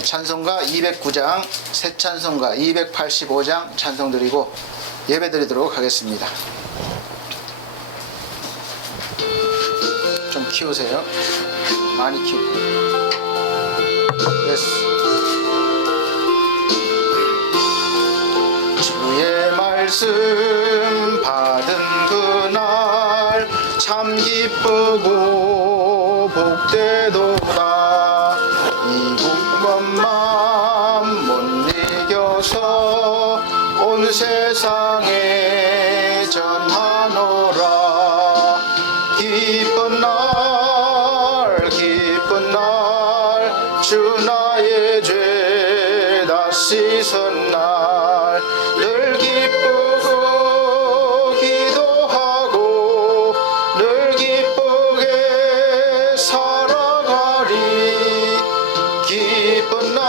찬송가 209장, 새 찬송가 285장 찬송 드리고 예배 드리도록 하겠습니다. 좀 키우세요. 많이 키우고. 됐어. 주의 말씀 받은 그날 참 기쁘고 복되도다. 이국만 맘 못 이겨서 온 세상에 전하노라. 기쁜 날 주 나의 죄 다 씻은 날 늘 기쁘고 기도하고 늘 기쁘게 살아가리. 기쁜 날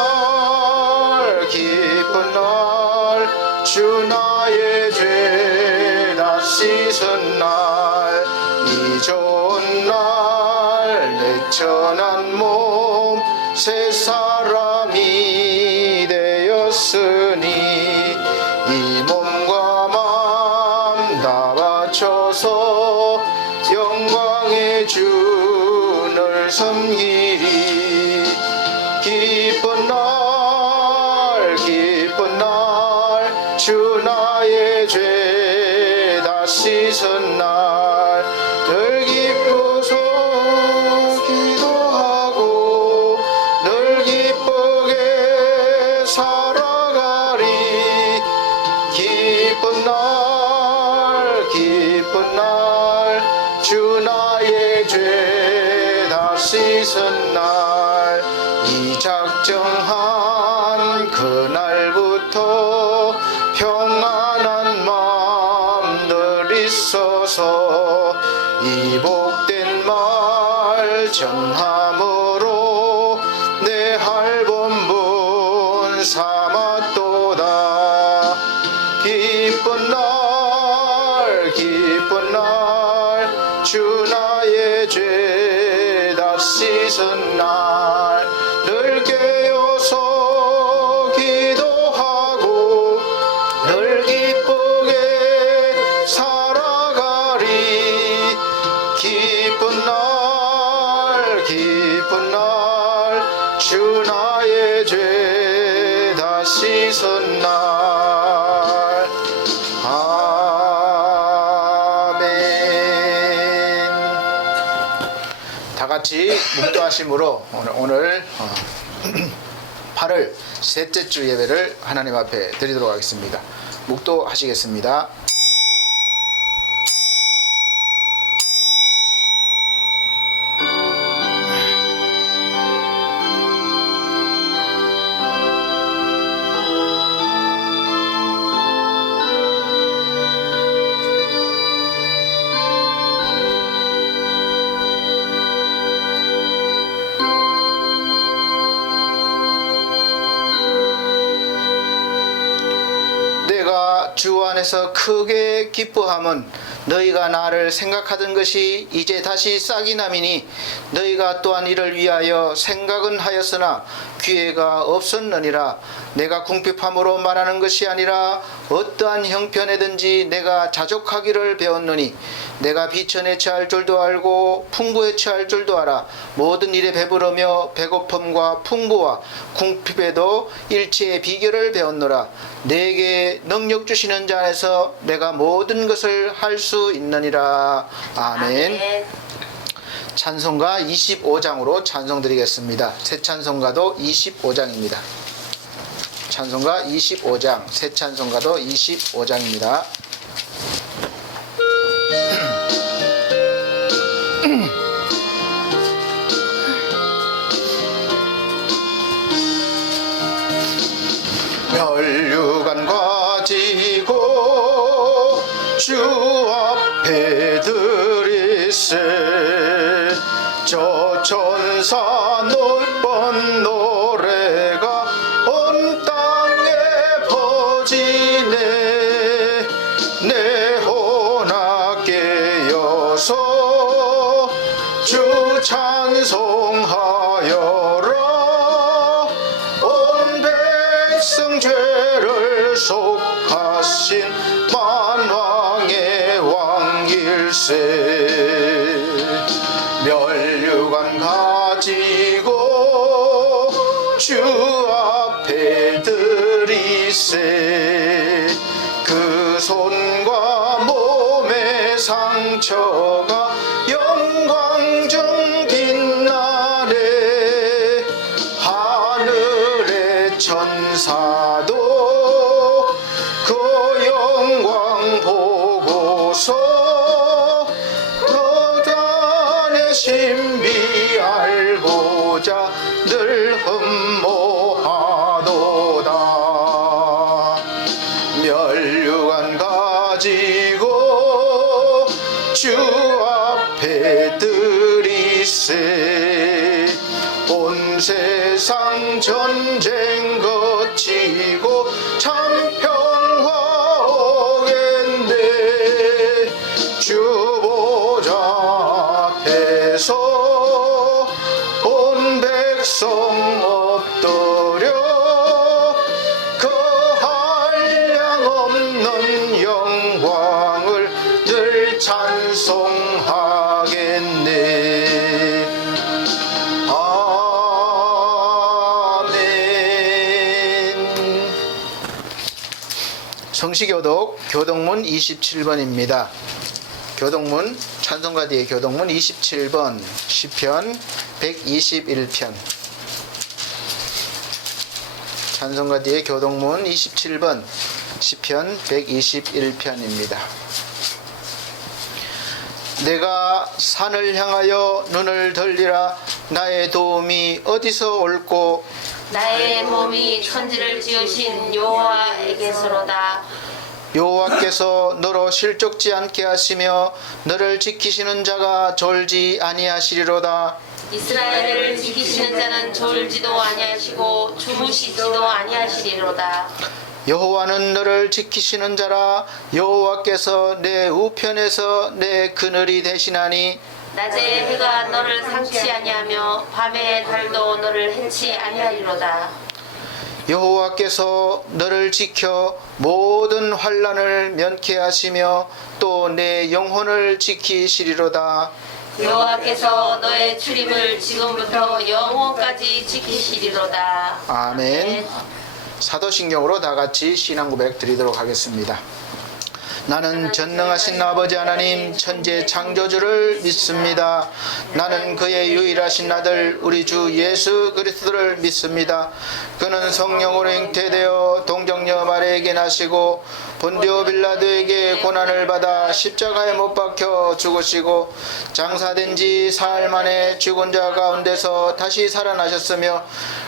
주 나의 죄 다 씻은 날 이 좋은 날 내 천한 몸 새 사람이 되었으니 이 몸과 마음 다 바쳐서 영광의 주를 섬기리. 기쁜 날 주 나의 죄 다 씻은 날 늘 기쁘소 기도하고 늘 기쁘게 살아가리. 기쁜 날 주 나의 죄 다 씻은 날 이 작정한 그날부터 평안한 마음들 있어서 이 복된 말 전함으로 내 할 본분 삼았도다. 기쁜 날 주 나의 죄 다 씻은 날 늘 깨어서 기도하고 늘 기쁘게 살아가리. 기쁜 날 주 나의 죄 다 씻은 날. 아멘. 다 같이 묵도하심으로 오늘 8월 셋째 주 예배를 하나님 앞에 드리도록 하겠습니다. 묵도하시겠습니다. 내가 주 안에서 크게 기뻐함은 너희가 나를 생각하던 것이 이제 다시 싹이 남이니 너희가 또한 이를 위하여 생각은 하였으나 기회가 없었느니라. 내가 궁핍함으로 말하는 것이 아니라 어떠한 형편에든지 내가 자족하기를 배웠느니 내가 비천에 처할 줄도 알고 풍부에 처할 줄도 알아. 모든 일에 배부르며 배고픔과 풍부와 궁핍에도 일체의 비결을 배웠노라. 내게 능력 주시는 자 안에서 내가 모든 것을 할 수 있느니라. 아멘. 찬송가 25장으로 찬송 드리겠습니다. 새 찬송가도 25장입니다. 찬송가 25장, 새 찬송가도 25장입니다. 혈육안 가지고 주 앞에 드리세. 저 천사 놀번 노래가 온 땅에 퍼지네. 내 혼아 깨어서 주 찬송하여라. 섬길세. 면류관 가지고 주 앞에 드리세. 그 손과 몸의 상처가 영광 중 빛나네. 하늘의 천사도 그 영광 보고서 거단의 신비 알고자 늘 흠모하도다. 면류관 가지고 주 앞에 드리세. 온 세상 전쟁 거치고 참 평화 오겠네. 주 보좌 앞에서 온 백성 엎드려 그 한량없는 영광을 늘 찬송하겠네. 아멘. 성시교독 교독문 27번입니다. 교독문, 찬송가 뒤에 교독문 27번, 시편 121편. 찬송가 뒤에 교독문 27번, 시편 121편입니다. 내가 산을 향하여 눈을 돌리라. 나의 도움이 어디서 올꼬. 나의 몸이 천지를 지으신 여호와에게서로다. 여호와께서 너로 실족지 않게 하시며 너를 지키시는 자가 졸지 아니하시리로다. 이스라엘을 지키시는 자는 졸지도 아니하시고 주무시지도 아니하시리로다. 여호와는 너를 지키시는 자라. 여호와께서 내 우편에서 내 그늘이 되시나니. 낮에 해가 너를 상치 아니하며 밤에 달도 너를 해치 아니하리로다. 여호와께서 너를 지켜 모든 환난을 면케 하시며 또 내 영혼을 지키시리로다. 여호와께서 너의 출입을 지금부터 영원까지 지키시리로다. 아멘. 사도신경으로 다 같이 신앙 고백 드리도록 하겠습니다. 나는 전능하신 아버지 하나님 천지의 창조주를 믿습니다. 나는 그의 유일하신 아들 우리 주 예수 그리스도를 믿습니다. 그는 성령으로 잉태되어 동정녀 마리아에게 나시고 본디오 빌라도에게 고난을 받아 십자가에 못 박혀 죽으시고 장사된 지 사흘 만에 죽은 자 가운데서 다시 살아나셨으며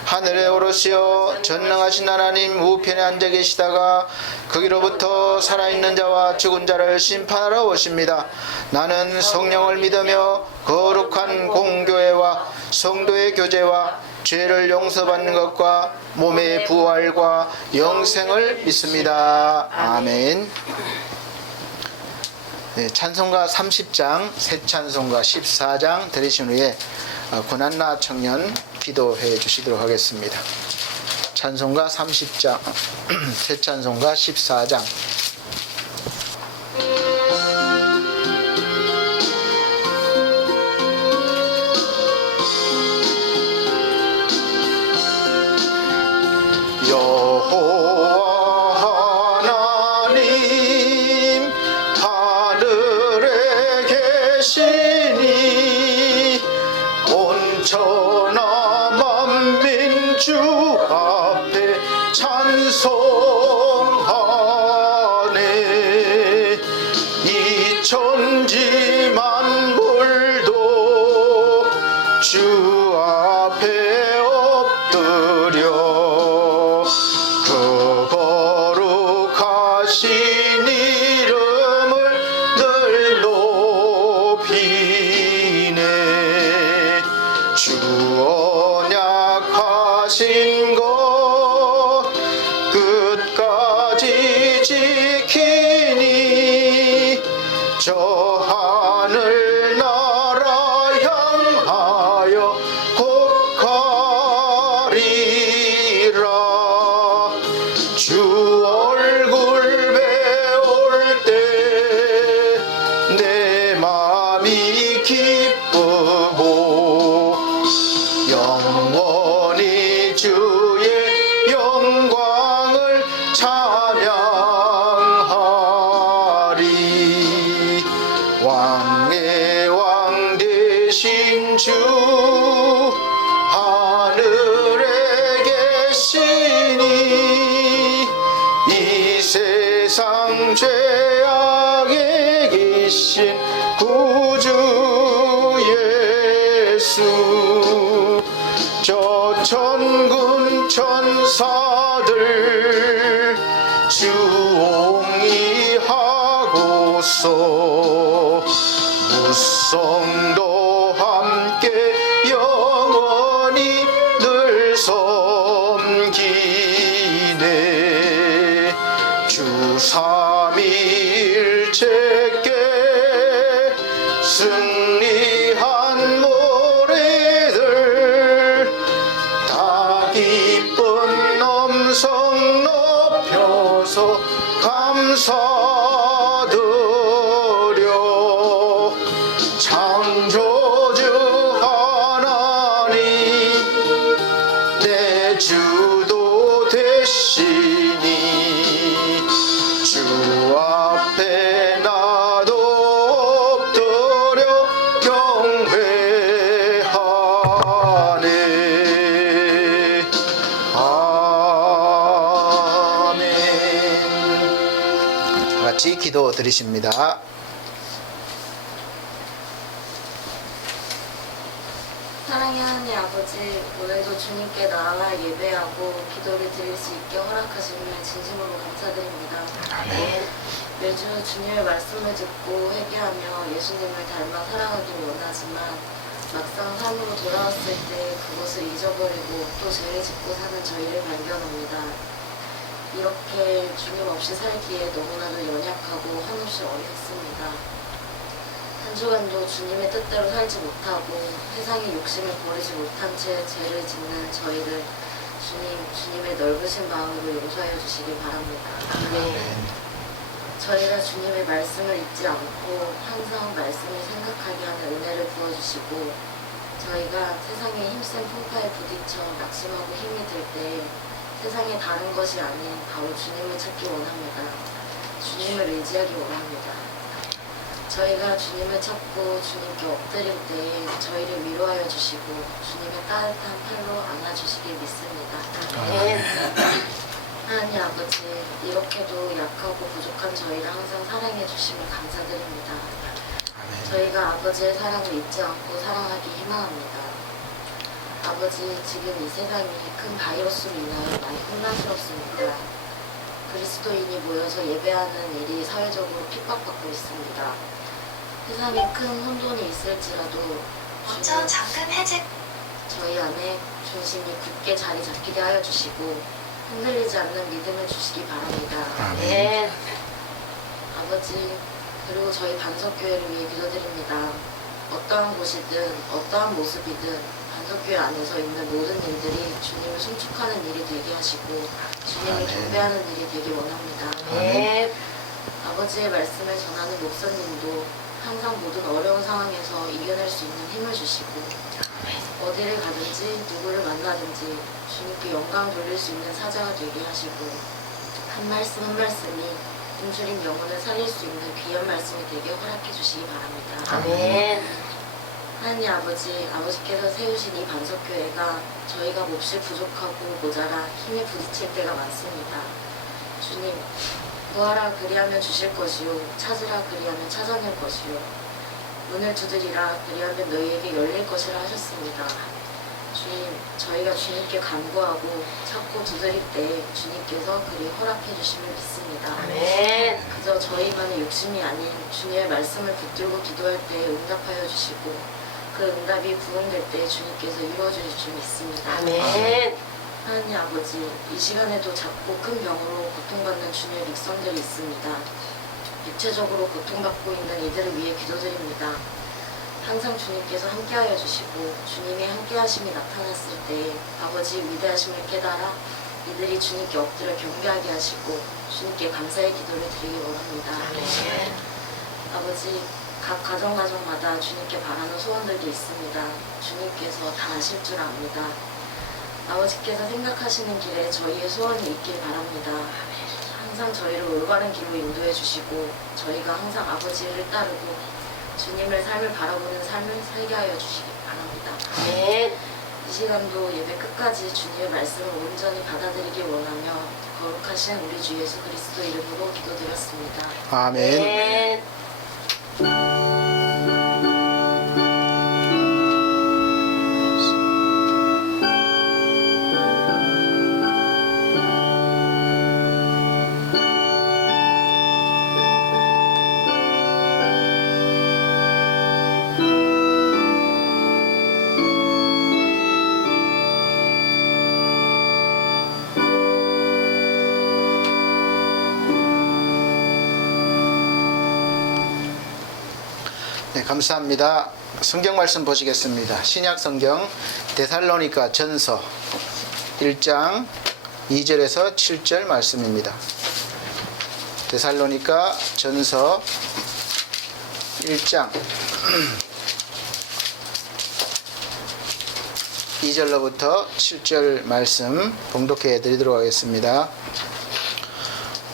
하늘에 오르시어 전능하신 하나님 우편에 앉아 계시다가 거기로부터 살아있는 자와 죽은 자를 심판하러 오십니다. 나는 성령을 믿으며 거룩한 공교회와 성도의 교제와 죄를 용서받는 것과 몸의 부활과 영생을 믿습니다. 아멘. 네, 찬송가 30장, 새 찬송가 14장 들으신 후에 고난나 청년 기도해 주시도록 하겠습니다. 찬송가 30장, 새 찬송가 14장. 여호와 하나님 하늘에 계시니 온 천하 만민 주 앞에 찬송하네. 이 천지 만물도 주 앞에 엎드려 그 거룩하신 이름을 늘 높이네. 주 언약하신 것 끝까지 지키니 저 왕의 왕 되신 주 하늘에 계시니 이 세상 죄악에 계신 구주 예수 저 천군 천사들 주옹이하고서 무성도 함께 영원히 늘 섬기네 주 삼위일체께 승리한 모래들 다 기쁜 음성 높여서 감사드려 창조주 하나님 내 주도 되시니 주 앞에 나도 엎드려 경배하네 아멘. 같이 기도 드리십니다. 사랑의 하나님 아버지, 오늘도 주님께 나아가 예배하고 기도를 드릴 수 있게 허락하심을 진심으로 감사드립니다. 매주 주님의 말씀을 듣고 회개하며 예수님을 닮아 살아가길 원하지만 막상 삶으로 돌아왔을 때 그것을 잊어버리고 또 죄를 짓고 사는 저희를 발견합니다. 이렇게 주님 없이 살기에 너무나도 연약하고 한없이 어렵습니다. 한 주간도 주님의 뜻대로 살지 못하고 세상의 욕심을 버리지 못한 채 죄를 짓는 저희를 주님의 넓으신 마음으로 용서하여 주시기 바랍니다. 저희가 주님의 말씀을 잊지 않고 항상 말씀을 생각하게 하는 은혜를 부어주시고 저희가 세상의 힘센 풍파에 부딪혀 낙심하고 힘이 들 때 세상의 다른 것이 아닌 바로 주님을 찾기 원합니다. 주님을 의지하기 원합니다. 저희가 주님을 찾고 주님께 엎드릴 때 저희를 위로하여 주시고 주님의 따뜻한 팔로 안아주시길 믿습니다. 하나님 아버지, 이렇게도 약하고 부족한 저희를 항상 사랑해 주심을 감사드립니다. 저희가 아버지의 사랑을 잊지 않고 사랑하기 희망합니다. 아버지, 지금 이 세상이 큰 바이러스로 인하여 많이 혼란스럽습니다. 그리스도인이 모여서 예배하는 일이 사회적으로 핍박받고 있습니다. 세상에 큰 혼돈이 있을지라도 먼저 잠금 해제. 저희 안에 중심이 굳게 자리 잡히게 하여 주시고 흔들리지 않는 믿음을 주시기 바랍니다. 아버지, 그리고 저희 반석교회를 위해 기도드립니다. 어떠한 곳이든 어떠한 모습이든 반석교회 안에서 있는 모든 일들이 주님을 송축하는 일이 되게 하시고 주님을 경배하는 일이 되기 원합니다. 아버지의 말씀을 전하는 목사님도 항상 모든 어려운 상황에서 이겨낼 수 있는 힘을 주시고 어디를 가든지 누구를 만나든지 주님께 영광 돌릴 수 있는 사자가 되게 하시고 한 말씀 한 말씀이 굶주린 영혼을 살릴 수 있는 귀한 말씀이 되게 허락해 주시기 바랍니다. 하나님 아버지, 아버지께서 세우신 이 반석교회가 저희가 몹시 부족하고 모자라 힘에 부딪힐 때가 많습니다. 주님, 구하라 그리하면 주실 것이요 찾으라 그리하면 찾아낼 것이요 문을 두드리라 그리하면 너희에게 열릴 것이라 하셨습니다. 주님, 저희가 주님께 간구하고 찾고 두드릴 때 주님께서 그리 허락해 주심을 믿습니다. 그저 저희만의 욕심이 아닌 주님의 말씀을 붙들고 기도할 때 응답하여 주시고 그 응답이 부응될 때 주님께서 이루어 주실 줄 믿습니다. 하나님 아버지, 이 시간에도 작고 큰 병으로 고통받는 주님의 백성들이 있습니다. 육체적으로 고통받고 있는 이들을 위해 기도드립니다. 항상 주님께서 함께하여 주시고 주님의 함께하심이 나타났을 때 아버지의 위대하심을 깨달아 이들이 주님께 엎드려 경배하게 하시고 주님께 감사의 기도를 드리기 원합니다. 아버지, 각 가정마다 주님께 바라는 소원들도 있습니다. 주님께서 다 아실 줄 압니다. 아버지께서 생각하시는 길에 저희의 소원이 있길 바랍니다. 항상 저희를 올바른 길로 인도해 주시고 저희가 항상 아버지를 따르고 주님의 삶을 바라보는 삶을 살게 하여 주시기 바랍니다. 아멘. 이 시간도 예배 끝까지 주님의 말씀을 온전히 받아들이기 원하며 거룩하신 우리 주 예수 그리스도 이름으로 기도드렸습니다. 아멘. 아멘. 네, 감사합니다. 성경 말씀 보시겠습니다. 신약 성경 데살로니가 전서 1장 2절에서 7절 말씀입니다. 데살로니가 전서 1장 2절로부터 7절 말씀 봉독해 드리도록 하겠습니다.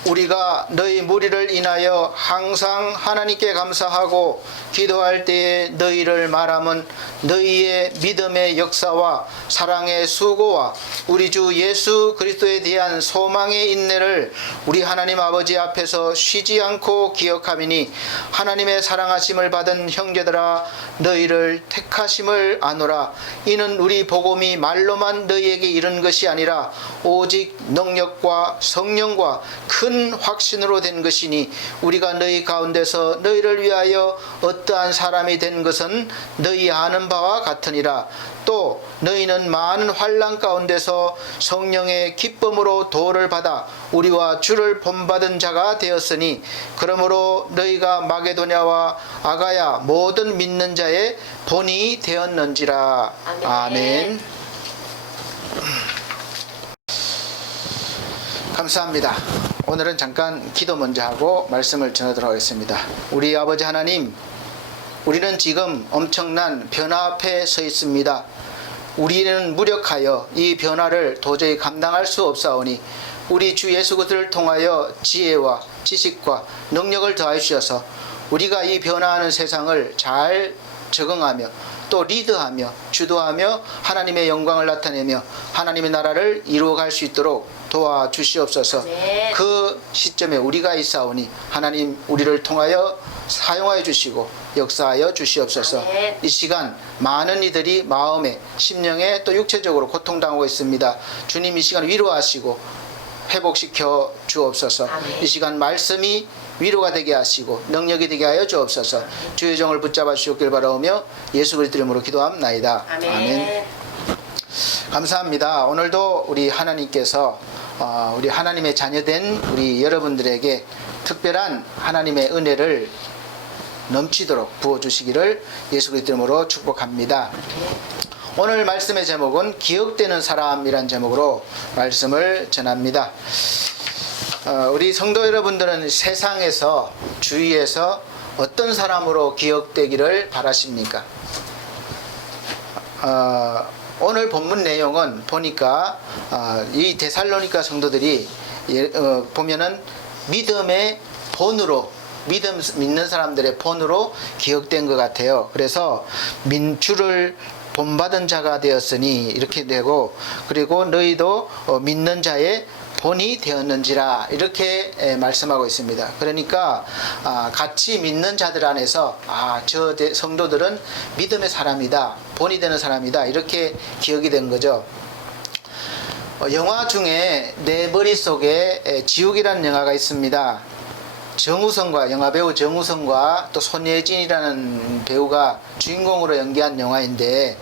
우리가 너희 무리를 인하여 항상 하나님께 감사하고 기도할 때에 너희를 말함은 너희의 믿음의 역사와 사랑의 수고와 우리 주 예수 그리스도에 대한 소망의 인내를 우리 하나님 아버지 앞에서 쉬지 않고 기억하미니 하나님의 사랑하심을 받은 형제들아 너희를 택하심을 아노라. 이는 우리 복음이 말로만 너희에게 이른 것이 아니라 오직 능력과 성령과 큰 확신으로 된 것이니 우리가 너희 가운데서 너희를 위하여 어떠한 사람이 된 것은 너희 아는 바와 같으니라. 또 너희는 많은 환난 가운데서 성령의 기쁨으로 도를 받아 우리와 주를 본받은 자가 되었으니 그러므로 너희가 마게도냐와 아가야 모든 믿는 자의 본이 되었는지라. 아멘. 아멘. 감사합니다. 오늘은 잠깐 기도 먼저 하고 말씀을 전하도록 하겠습니다. 우리 아버지 하나님, 우리는 지금 엄청난 변화 앞에 서 있습니다. 우리는 무력하여 이 변화를 도저히 감당할 수 없사오니 우리 주 예수 그리스도를 통하여 지혜와 지식과 능력을 더하여 주셔서 우리가 이 변화하는 세상을 잘 적응하며 또 리드하며 주도하며 하나님의 영광을 나타내며 하나님의 나라를 이루어갈 수 있도록 도와주시옵소서. 네. 그 시점에 우리가 있사오니 하나님 우리를 통하여 사용하여 주시고 역사하여 주시옵소서. 아멘. 이 시간 많은 이들이 마음에 심령에 또 육체적으로 고통당하고 있습니다. 주님 이 시간 위로하시고 회복시켜 주옵소서. 아멘. 이 시간 말씀이 위로가 되게 하시고 능력이 되게 하여 주옵소서. 주의 종을 붙잡아 주시길 바라오며 예수 그리스도 이름으로 기도합나이다. 아멘. 감사합니다. 오늘도 우리 하나님께서 우리 하나님의 자녀된 우리 여러분들에게 특별한 하나님의 은혜를 넘치도록 부어주시기를 예수 그리스도 이름으로 축복합니다. 오늘 말씀의 제목은 기억되는 사람이란 제목으로 말씀을 전합니다. 우리 성도 여러분들은 세상에서 주위에서 어떤 사람으로 기억되기를 바라십니까? 오늘 본문 내용은 보니까 이 데살로니가 성도들이 보면은 믿음의 본으로 믿는 사람들의 본으로 기억된 것 같아요. 그래서 주를 본받은 자가 되었으니 이렇게 되고 그리고 너희도 믿는 자의 본이 되었는지라 이렇게 말씀하고 있습니다. 그러니까 같이 믿는 자들 안에서 저 성도들은 믿음의 사람이다, 본이 되는 사람이다 이렇게 기억이 된 거죠. 영화 중에 내 머릿속에 지옥이라는 영화가 있습니다. 영화배우 정우성과 또 손예진이라는 배우가 주인공으로 연기한 영화인데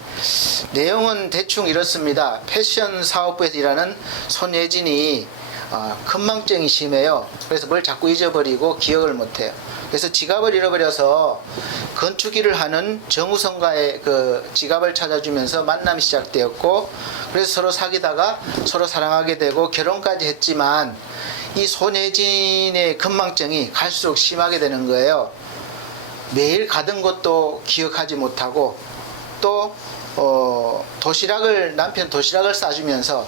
내용은 대충 이렇습니다. 패션 사업부에서 일하는 손예진이 건망증이 심해요. 그래서 뭘 자꾸 잊어버리고 기억을 못해요. 그래서 지갑을 잃어버려서 건축일을 하는 정우성과의 그 지갑을 찾아주면서 만남이 시작되었고 그래서 서로 사귀다가 서로 사랑하게 되고 결혼까지 했지만 이 손예진의 건망증이 갈수록 심하게 되는 거예요. 매일 가던 곳도 기억하지 못하고 또 남편 도시락을 싸주면서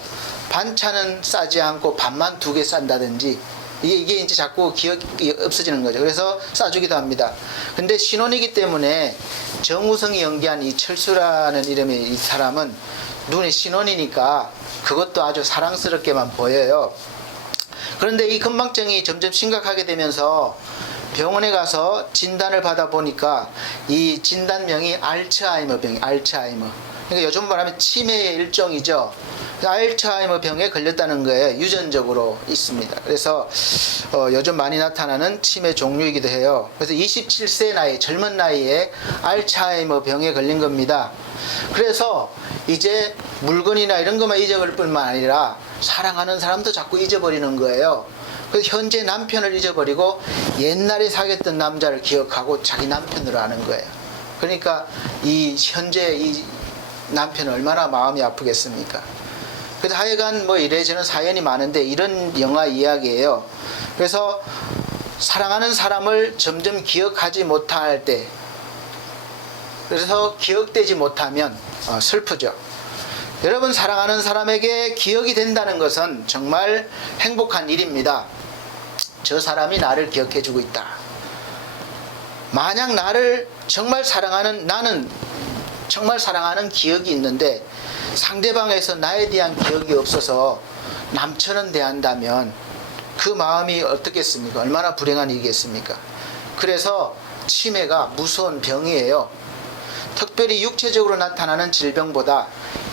반찬은 싸지 않고 밥만 2개 싼다든지 이게 이제 자꾸 기억이 없어지는 거죠. 그래서 싸주기도 합니다. 근데 신혼이기 때문에 정우성이 연기한 이 철수라는 이름의 이 사람은 눈에 신혼이니까 그것도 아주 사랑스럽게만 보여요. 그런데 이 건망증이 점점 심각하게 되면서 병원에 가서 진단을 받아보니까 이 진단명이 알츠하이머병이 알츠하이머. 그러니까 요즘 말하면 치매의 일종이죠. 알츠하이머 병에 걸렸다는 거에 유전적으로 있습니다. 그래서 요즘 많이 나타나는 치매 종류이기도 해요. 그래서 27세 나이, 젊은 나이에 알츠하이머 병에 걸린 겁니다. 그래서 이제 물건이나 이런 것만 잊어버릴 뿐만 아니라 사랑하는 사람도 자꾸 잊어버리는 거예요. 그래서 현재 남편을 잊어버리고 옛날에 사귀었던 남자를 기억하고 자기 남편으로 아는 거예요. 그러니까 이 현재 이 남편은 얼마나 마음이 아프겠습니까? 그래서 하여간 뭐 이래저래 사연이 많은데 이런 영화 이야기예요. 그래서 사랑하는 사람을 점점 기억하지 못할 때, 그래서 기억되지 못하면 슬프죠. 여러분, 사랑하는 사람에게 기억이 된다는 것은 정말 행복한 일입니다. 저 사람이 나를 기억해주고 있다. 만약 나를 정말 사랑하는, 나는 정말 사랑하는 기억이 있는데 상대방에서 나에 대한 기억이 없어서 남처럼 대한다면 그 마음이 어떻겠습니까? 얼마나 불행한 일이겠습니까? 그래서 치매가 무서운 병이에요. 특별히 육체적으로 나타나는 질병보다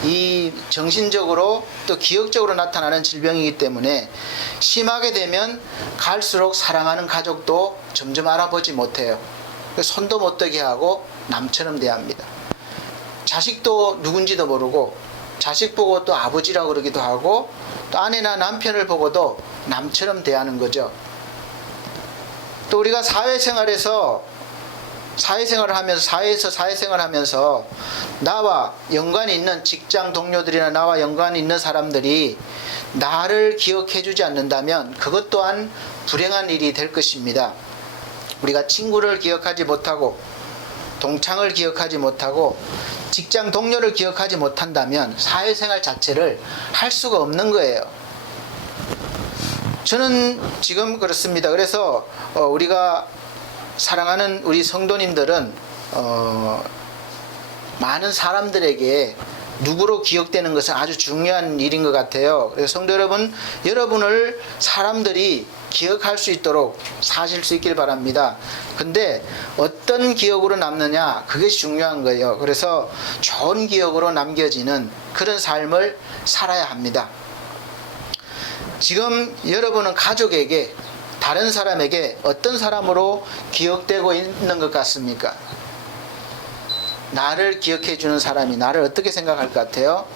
이 정신적으로 또 기억적으로 나타나는 질병이기 때문에 심하게 되면 갈수록 사랑하는 가족도 점점 알아보지 못해요. 손도 못 대게 하고 남처럼 대합니다. 자식도 누군지도 모르고 자식 보고 또 아버지라고 그러기도 하고 또 아내나 남편을 보고도 남처럼 대하는 거죠. 또 우리가 사회생활을 하면서 사회에서 사회생활을 하면서 나와 연관이 있는 직장 동료들이나 나와 연관이 있는 사람들이 나를 기억해 주지 않는다면 그것 또한 불행한 일이 될 것입니다. 우리가 친구를 기억하지 못하고 동창을 기억하지 못하고 직장 동료를 기억하지 못한다면 사회생활 자체를 할 수가 없는 거예요. 저는 지금 그렇습니다. 그래서 우리가 사랑하는 우리 성도님들은 많은 사람들에게 누구로 기억되는 것은 아주 중요한 일인 것 같아요. 그래서 성도 여러분, 여러분을 사람들이 기억할 수 있도록 사실 수 있길 바랍니다. 근데 어떤 기억으로 남느냐, 그것이 중요한 거예요. 그래서 좋은 기억으로 남겨지는 그런 삶을 살아야 합니다. 지금 여러분은 가족에게, 다른 사람에게 어떤 사람으로 기억되고 있는 것 같습니까? 나를 기억해 주는 사람이 나를 어떻게 생각할 것 같아요?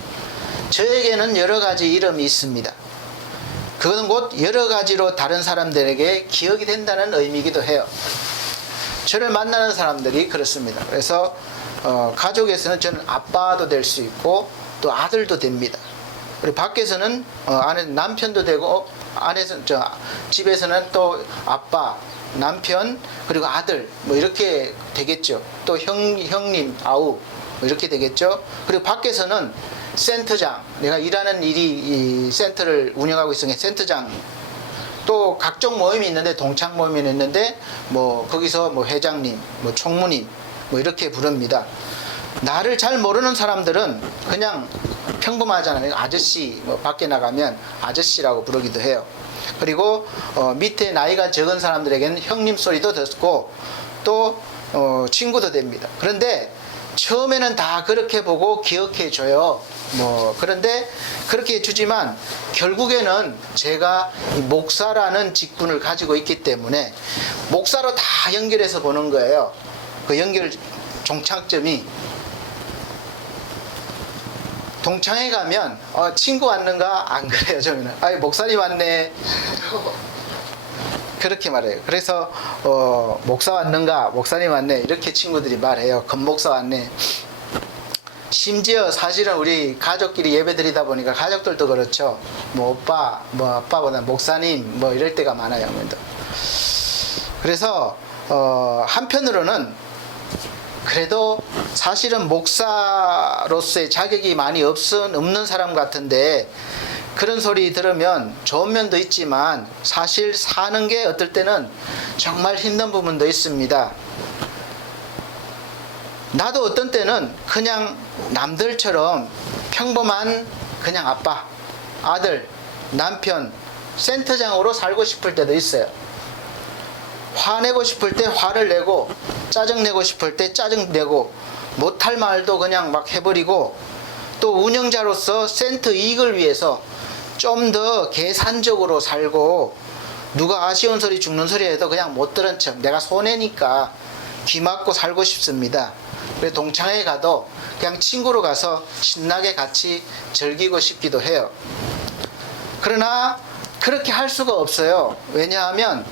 저에게는 여러 가지 이름이 있습니다. 그것은 곧 여러 가지로 다른 사람들에게 기억이 된다는 의미이기도 해요. 저를 만나는 사람들이 그렇습니다. 그래서 가족에서는 저는 아빠도 될 수 있고 또 아들도 됩니다. 그리고 밖에서는 남편도 되고 집에서는 또 아빠, 남편, 그리고 아들 뭐 이렇게 되겠죠. 또 형님, 아우 뭐 이렇게 되겠죠. 그리고 밖에서는 센터장, 내가 일하는 일이 이 센터를 운영하고 있으니 센터장, 또 각종 모임이 있는데 동창 모임이 있는데 뭐 거기서 뭐 회장님, 뭐 총무님 뭐 이렇게 부릅니다. 나를 잘 모르는 사람들은 그냥 평범하잖아요. 아저씨, 뭐 밖에 나가면 아저씨라고 부르기도 해요. 그리고 밑에 나이가 적은 사람들에게는 형님 소리도 듣고 또 친구도 됩니다. 그런데 처음에는 다 그렇게 보고 기억해 줘요. 그런데 그렇게 해주지만 결국에는 제가 목사라는 직분을 가지고 있기 때문에 목사로 다 연결해서 보는 거예요. 그 연결 종착점이 동창회 가면 친구 왔는가? 안 그래요. 저는 목사님 왔네. 그렇게 말해요. 그래서 목사 왔는가? 목사님 왔네. 이렇게 친구들이 말해요. 건목사 왔네. 심지어 사실은 우리 가족끼리 예배 드리다 보니까 가족들도 그렇죠. 오빠, 아빠보다 목사님 이럴 때가 많아요. 그래서 한편으로는 그래도 사실은 목사로서의 자격이 많이 없는 사람 같은데 그런 소리 들으면 좋은 면도 있지만 사실 사는 게 어떨 때는 정말 힘든 부분도 있습니다. 나도 어떤 때는 그냥 남들처럼 평범한 그냥 아빠, 아들, 남편, 센터장으로 살고 싶을 때도 있어요. 화내고 싶을 때 화를 내고, 짜증내고 싶을 때 짜증내고, 못할 말도 그냥 막 해버리고, 또 운영자로서 센터 이익을 위해서 좀 더 계산적으로 살고, 누가 아쉬운 소리 죽는 소리 해도 그냥 못 들은 척, 내가 손해니까 귀 막고 살고 싶습니다. 그래서 동창회 가도 그냥 친구로 가서 신나게 같이 즐기고 싶기도 해요. 그러나 그렇게 할 수가 없어요. 왜냐하면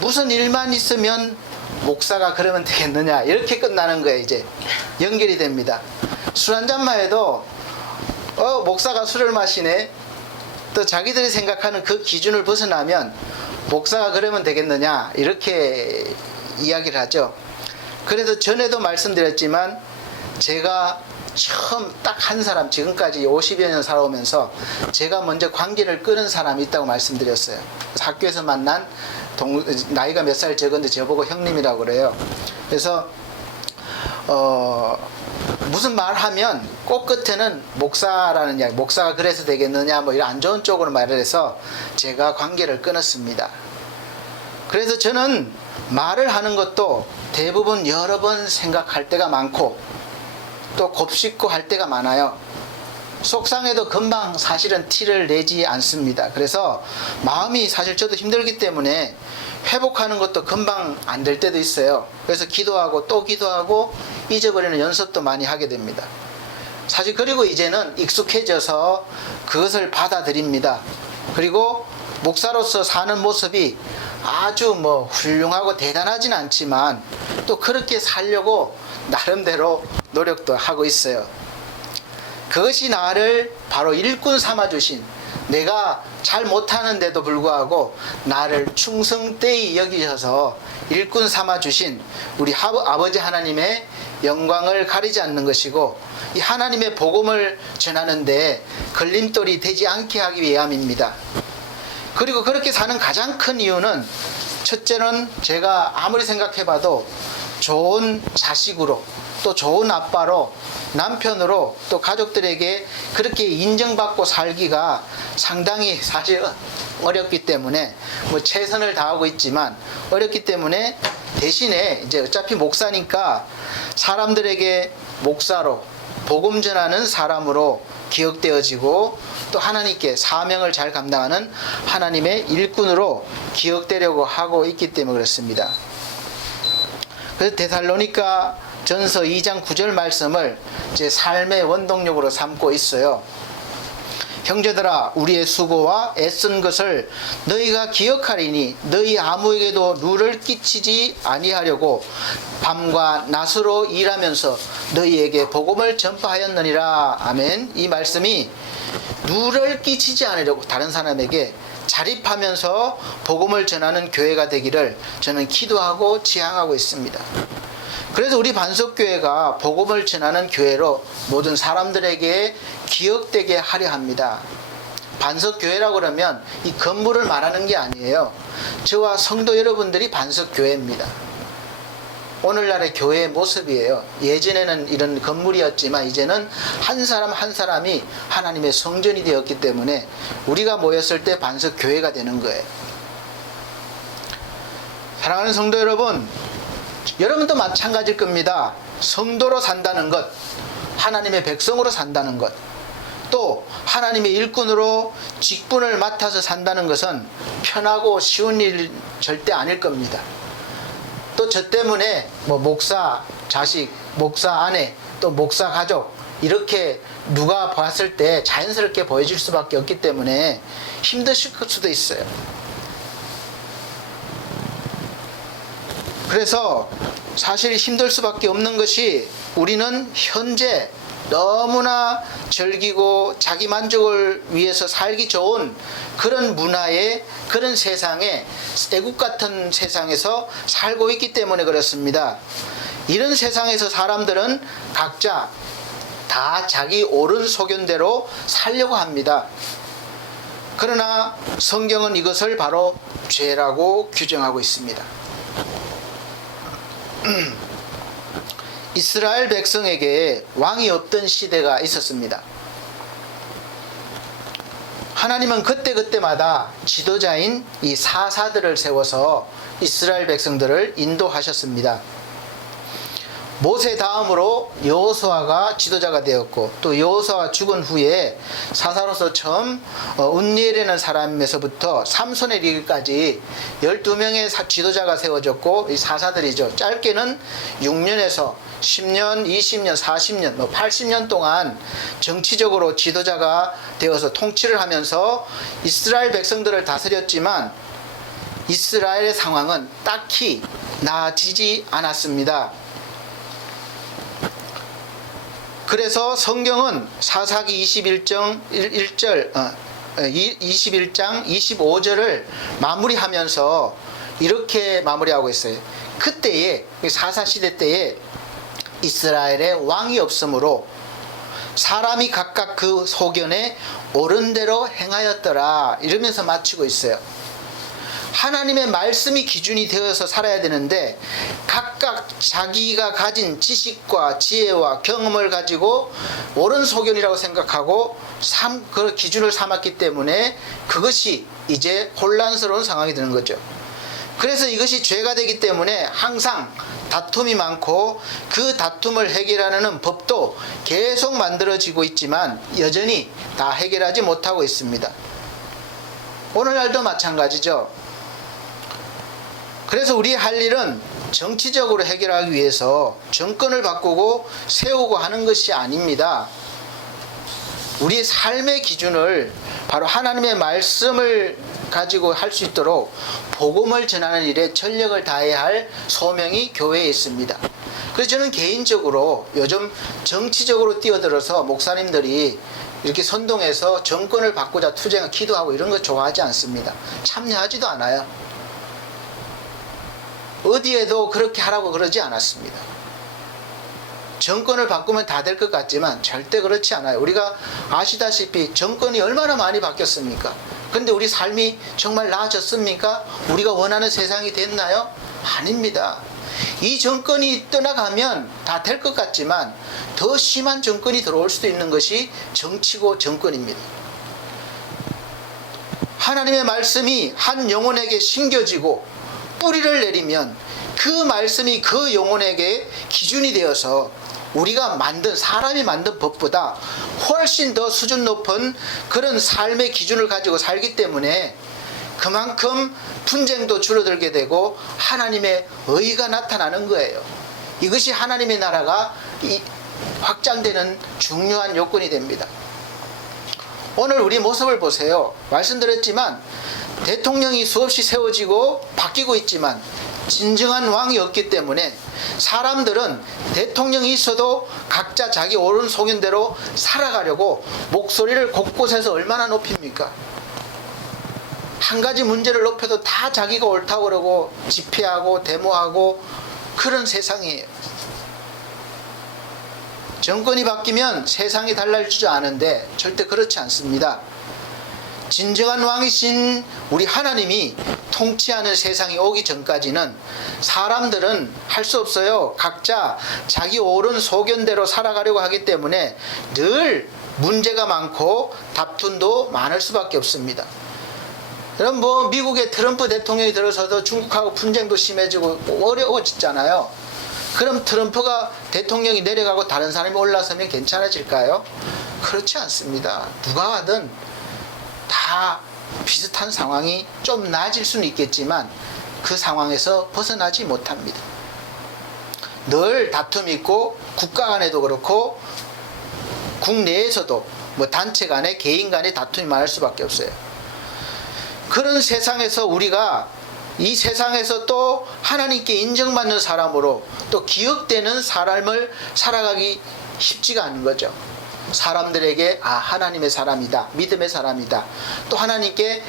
무슨 일만 있으면 목사가 그러면 되겠느냐, 이렇게 끝나는 거예요. 이제 연결이 됩니다. 술 한 잔만 해도 목사가 술을 마시네, 또 자기들이 생각하는 그 기준을 벗어나면 목사가 그러면 되겠느냐, 이렇게 이야기를 하죠. 그래도 전에도 말씀드렸지만 제가 처음 딱 한 사람, 지금까지 50여 년 살아오면서 제가 먼저 관계를 끊은 사람이 있다고 말씀드렸어요. 학교에서 만난 나이가 몇 살 적은데 저보고 형님이라고 그래요. 그래서 무슨 말 하면 꼭 끝에는 목사라는 이야기, 목사가 그래서 되겠느냐, 뭐 이런 안 좋은 쪽으로 말을 해서 제가 관계를 끊었습니다. 그래서 저는 말을 하는 것도 대부분 여러 번 생각할 때가 많고 또 곱씹고 할 때가 많아요. 속상해도 금방 사실은 티를 내지 않습니다. 그래서 마음이 사실 저도 힘들기 때문에 회복하는 것도 금방 안 될 때도 있어요. 그래서 기도하고 또 기도하고 잊어버리는 연습도 많이 하게 됩니다. 사실 그리고 이제는 익숙해져서 그것을 받아들입니다. 그리고 목사로서 사는 모습이 아주 뭐 훌륭하고 대단하진 않지만 또 그렇게 살려고 나름대로 노력도 하고 있어요. 그것이 나를 바로 일꾼 삼아주신, 내가 잘 못하는데도 불구하고 나를 충성되이 여기셔서 일꾼 삼아주신 우리 아버지 하나님의 영광을 가리지 않는 것이고, 이 하나님의 복음을 전하는데 걸림돌이 되지 않게 하기 위함입니다. 그리고 그렇게 사는 가장 큰 이유는, 첫째는 제가 아무리 생각해봐도 좋은 자식으로, 또 좋은 아빠로, 남편으로, 또 가족들에게 그렇게 인정받고 살기가 상당히 사실 어렵기 때문에, 뭐 최선을 다하고 있지만 어렵기 때문에, 대신에 이제 어차피 목사니까 사람들에게 목사로, 복음 전하는 사람으로 기억되어지고, 또 하나님께 사명을 잘 감당하는 하나님의 일꾼으로 기억되려고 하고 있기 때문에 그렇습니다. 그래서 데살로니가 전서 2장 9절 말씀을 제 삶의 원동력으로 삼고 있어요. 형제들아, 우리의 수고와 애쓴 것을 너희가 기억하리니 너희 아무에게도 누를 끼치지 아니하려고 밤과 낮으로 일하면서 너희에게 복음을 전파하였느니라. 아멘. 이 말씀이 누를 끼치지 않으려고, 다른 사람에게 자립하면서 복음을 전하는 교회가 되기를 저는 기도하고 지향하고 있습니다. 그래서 우리 반석교회가 복음을 전하는 교회로 모든 사람들에게 기억되게 하려 합니다. 반석교회라고 그러면 이 건물을 말하는 게 아니에요. 저와 성도 여러분들이 반석교회입니다. 오늘날의 교회의 모습이에요. 예전에는 이런 건물이었지만 이제는 한 사람 한 사람이 하나님의 성전이 되었기 때문에 우리가 모였을 때 반석교회가 되는 거예요. 사랑하는 성도 여러분, 여러분도 마찬가지일 겁니다. 성도로 산다는 것, 하나님의 백성으로 산다는 것, 또 하나님의 일꾼으로 직분을 맡아서 산다는 것은 편하고 쉬운 일 절대 아닐 겁니다. 또 저 때문에 뭐 목사 자식, 목사 아내, 또 목사 가족, 이렇게 누가 봤을 때 자연스럽게 보여질 수밖에 없기 때문에 힘드실 수도 있어요. 그래서 사실 힘들 수밖에 없는 것이, 우리는 현재 너무나 즐기고 자기 만족을 위해서 살기 좋은 그런 문화에, 그런 세상에, 애국 같은 세상에서 살고 있기 때문에 그렇습니다. 이런 세상에서 사람들은 각자 다 자기 옳은 소견대로 살려고 합니다. 그러나 성경은 이것을 바로 죄라고 규정하고 있습니다. 이스라엘 백성에게 왕이 없던 시대가 있었습니다. 하나님은 그때그때마다 지도자인 이 사사들을 세워서 이스라엘 백성들을 인도하셨습니다. 모세 다음으로 여호수아가 지도자가 되었고, 또 여호수아가 죽은 후에 사사로서 처음 운니엘이라는 사람에서부터 삼손에 이르기까지 12명의 지도자가 세워졌고, 이 사사들이죠. 짧게는 6년에서 10년, 20년, 40년, 80년 동안 정치적으로 지도자가 되어서 통치를 하면서 이스라엘 백성들을 다스렸지만 이스라엘의 상황은 딱히 나아지지 않았습니다. 그래서 성경은 사사기 21장 25절을 마무리하면서 이렇게 마무리하고 있어요. 그때에, 사사시대 때에 이스라엘에 왕이 없으므로 사람이 각각 그 소견에 옳은 대로 행하였더라, 이러면서 마치고 있어요. 하나님의 말씀이 기준이 되어서 살아야 되는데 각각 자기가 가진 지식과 지혜와 경험을 가지고 옳은 소견이라고 생각하고 그 기준을 삼았기 때문에 그것이 이제 혼란스러운 상황이 되는 거죠. 그래서 이것이 죄가 되기 때문에 항상 다툼이 많고, 그 다툼을 해결하는 법도 계속 만들어지고 있지만 여전히 다 해결하지 못하고 있습니다. 오늘날도 마찬가지죠. 그래서 우리 할 일은 정치적으로 해결하기 위해서 정권을 바꾸고 세우고 하는 것이 아닙니다. 우리 삶의 기준을 바로 하나님의 말씀을 가지고 할 수 있도록 복음을 전하는 일에 전력을 다해야 할 소명이 교회에 있습니다. 그래서 저는 개인적으로 요즘 정치적으로 뛰어들어서 목사님들이 이렇게 선동해서 정권을 바꾸자 투쟁을 기도하고 이런 거 좋아하지 않습니다. 참여하지도 않아요. 어디에도 그렇게 하라고 그러지 않았습니다. 정권을 바꾸면 다 될 것 같지만 절대 그렇지 않아요. 우리가 아시다시피 정권이 얼마나 많이 바뀌었습니까? 그런데 우리 삶이 정말 나아졌습니까? 우리가 원하는 세상이 됐나요? 아닙니다. 이 정권이 떠나가면 다 될 것 같지만 더 심한 정권이 들어올 수도 있는 것이 정치고 정권입니다. 하나님의 말씀이 한 영혼에게 심겨지고 뿌리를 내리면 그 말씀이 그 영혼에게 기준이 되어서 우리가 사람이 만든 법보다 훨씬 더 수준 높은 그런 삶의 기준을 가지고 살기 때문에 그만큼 분쟁도 줄어들게 되고 하나님의 의가 나타나는 거예요. 이것이 하나님의 나라가 확장되는 중요한 요건이 됩니다. 오늘 우리 모습을 보세요. 말씀드렸지만 대통령이 수없이 세워지고 바뀌고 있지만 진정한 왕이 없기 때문에 사람들은 대통령이 있어도 각자 자기 옳은 소견대로 살아가려고 목소리를 곳곳에서 얼마나 높입니까? 한 가지 문제를 높여도 다 자기가 옳다고 그러고 집회하고 데모하고 그런 세상이에요. 정권이 바뀌면 세상이 달라지지 않은데 절대 그렇지 않습니다. 진정한 왕이신 우리 하나님이 통치하는 세상이 오기 전까지는 사람들은 할 수 없어요. 각자 자기 옳은 소견대로 살아가려고 하기 때문에 늘 문제가 많고 다툼도 많을 수밖에 없습니다. 여러분 미국의 트럼프 대통령이 들어서도 중국하고 분쟁도 심해지고 어려워졌잖아요. 그럼 트럼프가 대통령이 내려가고 다른 사람이 올라서면 괜찮아질까요? 그렇지 않습니다. 누가 하든 다 비슷한 상황이 좀 나아질 수는 있겠지만 그 상황에서 벗어나지 못합니다. 늘 다툼이 있고 국가 간에도 그렇고 국내에서도 단체 간에 개인 간에 다툼이 많을 수밖에 없어요. 그런 세상에서 우리가 이 세상에서 또 하나님께 인정받는 사람으로 또 기억되는 삶을 살아가기 쉽지가 않은 거죠. 사람들에게 하나님의 사람이다, 믿음의 사람이다, 또 하나님께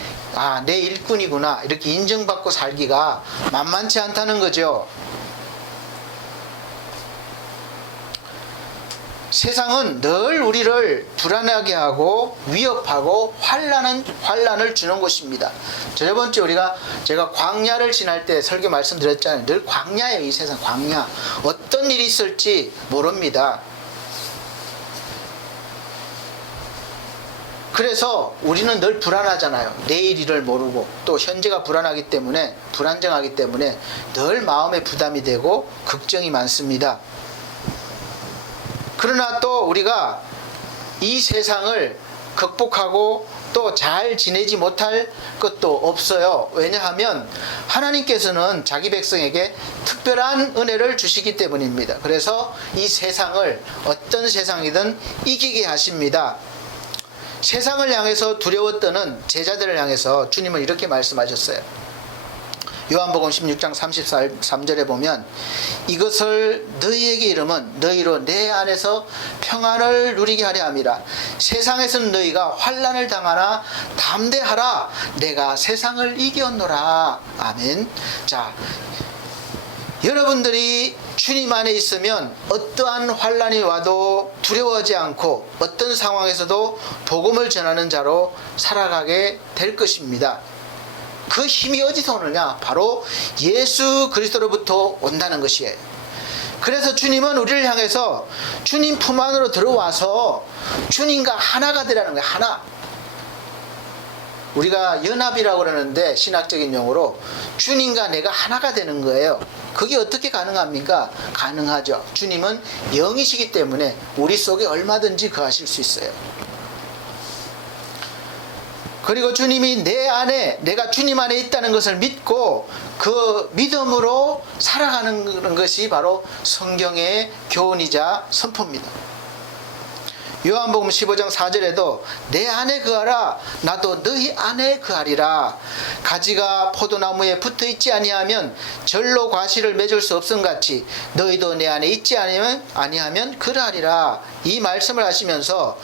내 일꾼이구나 이렇게 인정받고 살기가 만만치 않다는 거죠. 세상은 늘 우리를 불안하게 하고 위협하고 환란을 주는 곳입니다. 저번 주에 제가 광야를 지날 때 설교 말씀드렸잖아요. 늘 광야예요. 이 세상 광야. 어떤 일이 있을지 모릅니다. 그래서 우리는 늘 불안하잖아요. 내일 일을 모르고 또 현재가 불안정하기 때문에 늘 마음에 부담이 되고 걱정이 많습니다. 그러나 또 우리가 이 세상을 극복하고 또 잘 지내지 못할 것도 없어요. 왜냐하면 하나님께서는 자기 백성에게 특별한 은혜를 주시기 때문입니다. 그래서 이 세상을 어떤 세상이든 이기게 하십니다. 세상을 향해서 두려워 떠는 제자들을 향해서 주님은 이렇게 말씀하셨어요. 요한복음 16장 33절에 보면 이것을 너희에게 이름은 너희로 내 안에서 평안을 누리게 하려 함이라. 세상에서는 너희가 환난을 당하나 담대하라. 내가 세상을 이겼노라. 아멘. 자, 여러분들이 주님 안에 있으면 어떠한 환난이 와도 두려워하지 않고 어떤 상황에서도 복음을 전하는 자로 살아가게 될 것입니다. 그 힘이 어디서 오느냐? 바로 예수 그리스도로부터 온다는 것이에요. 그래서 주님은 우리를 향해서 주님 품 안으로 들어와서 주님과 하나가 되라는 거예요. 하나. 우리가 연합이라고 그러는데 신학적인 용어로 주님과 내가 하나가 되는 거예요. 그게 어떻게 가능합니까? 가능하죠. 주님은 영이시기 때문에 우리 속에 얼마든지 거하실 수 있어요. 그리고 주님이 내 안에, 내가 주님 안에 있다는 것을 믿고 그 믿음으로 살아가는 것이 바로 성경의 교훈이자 선포입니다. 요한복음 15장 4절에도 내 안에 거하라 나도 너희 안에 거하리라. 가지가 포도나무에 붙어있지 아니하면 절로 과실을 맺을 수 없음같이 너희도 내 안에 있지 아니하면 그러하리라. 이 말씀을 하시면서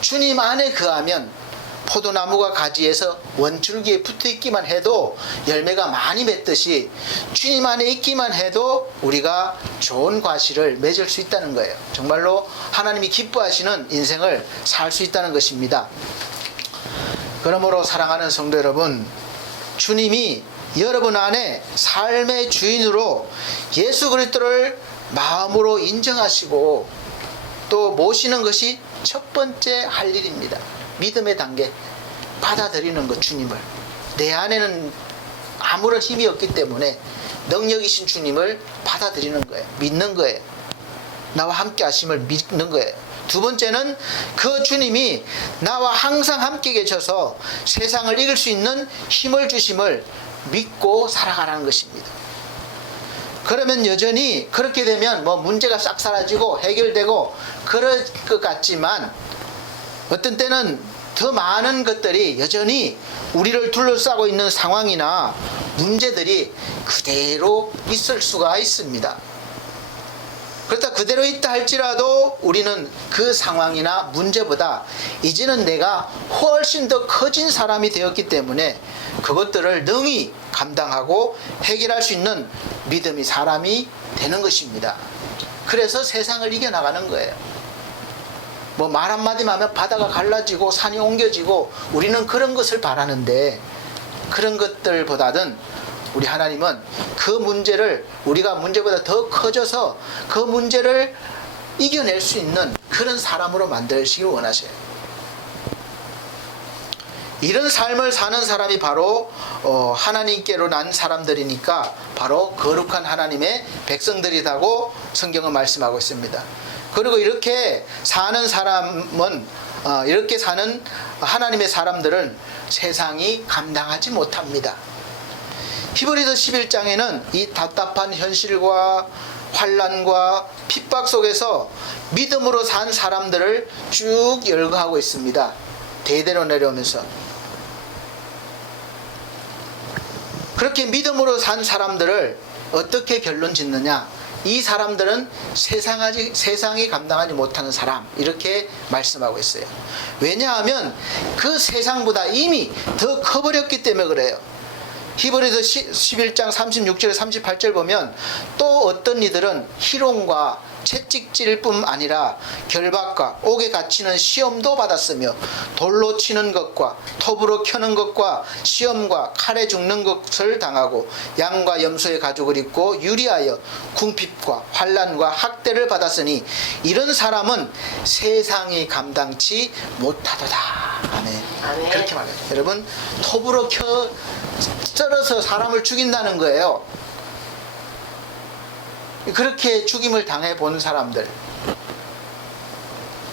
주님 안에 거하면 포도나무가 가지에서 원줄기에 붙어있기만 해도 열매가 많이 맺듯이 주님 안에 있기만 해도 우리가 좋은 과실을 맺을 수 있다는 거예요. 정말로 하나님이 기뻐하시는 인생을 살 수 있다는 것입니다. 그러므로 사랑하는 성도 여러분, 주님이 여러분 안에 삶의 주인으로 예수 그리스도를 마음으로 인정하시고 또 모시는 것이 첫 번째 할 일입니다. 믿음의 단계, 받아들이는 것, 주님을. 내 안에는 아무런 힘이 없기 때문에 능력이신 주님을 받아들이는 거예요. 믿는 거예요. 나와 함께 하심을 믿는 거예요. 두 번째는 그 주님이 나와 항상 함께 계셔서 세상을 이길 수 있는 힘을 주심을 믿고 살아가라는 것입니다. 그러면 여전히 그렇게 되면 문제가 싹 사라지고 해결되고 그럴 것 같지만 어떤 때는 더 많은 것들이 여전히 우리를 둘러싸고 있는 상황이나 문제들이 그대로 있을 수가 있습니다. 그렇다 그대로 있다 할지라도 우리는 그 상황이나 문제보다 이제는 내가 훨씬 더 커진 사람이 되었기 때문에 그것들을 능히 감당하고 해결할 수 있는 믿음이 사람이 되는 것입니다. 그래서 세상을 이겨나가는 거예요. 말 한마디만 하면 바다가 갈라지고 산이 옮겨지고 우리는 그런 것을 바라는데 그런 것들보다는 우리 하나님은 그 문제를 우리가 문제보다 더 커져서 그 문제를 이겨낼 수 있는 그런 사람으로 만드시길 원하셔요. 이런 삶을 사는 사람이 바로 하나님께로 난 사람들이니까 바로 거룩한 하나님의 백성들이라고 성경은 말씀하고 있습니다. 그리고 이렇게 사는 사람은 이렇게 사는 하나님의 사람들은 세상이 감당하지 못합니다. 히브리서 11장에는 이 답답한 현실과 환난과 핍박 속에서 믿음으로 산 사람들을 쭉 열거하고 있습니다. 대대로 내려오면서 그렇게 믿음으로 산 사람들을 어떻게 결론 짓느냐? 이 사람들은 세상이 감당하지 못하는 사람, 이렇게 말씀하고 있어요. 왜냐하면 그 세상보다 이미 더 커버렸기 때문에 그래요. 히브리서 11장 36절 38절 보면 또 어떤 이들은 희롱과 채찍질뿐 아니라 결박과 옥에 갇히는 시험도 받았으며 돌로 치는 것과 톱으로 켜는 것과 시험과 칼에 죽는 것을 당하고 양과 염소의 가죽을 입고 유리하여 궁핍과 환난과 학대를 받았으니 이런 사람은 세상이 감당치 못하도다. 아멘. 아멘. 그렇게 말해요. 여러분, 톱으로 썰어서 사람을 죽인다는 거예요. 그렇게 죽임을 당해 본 사람들.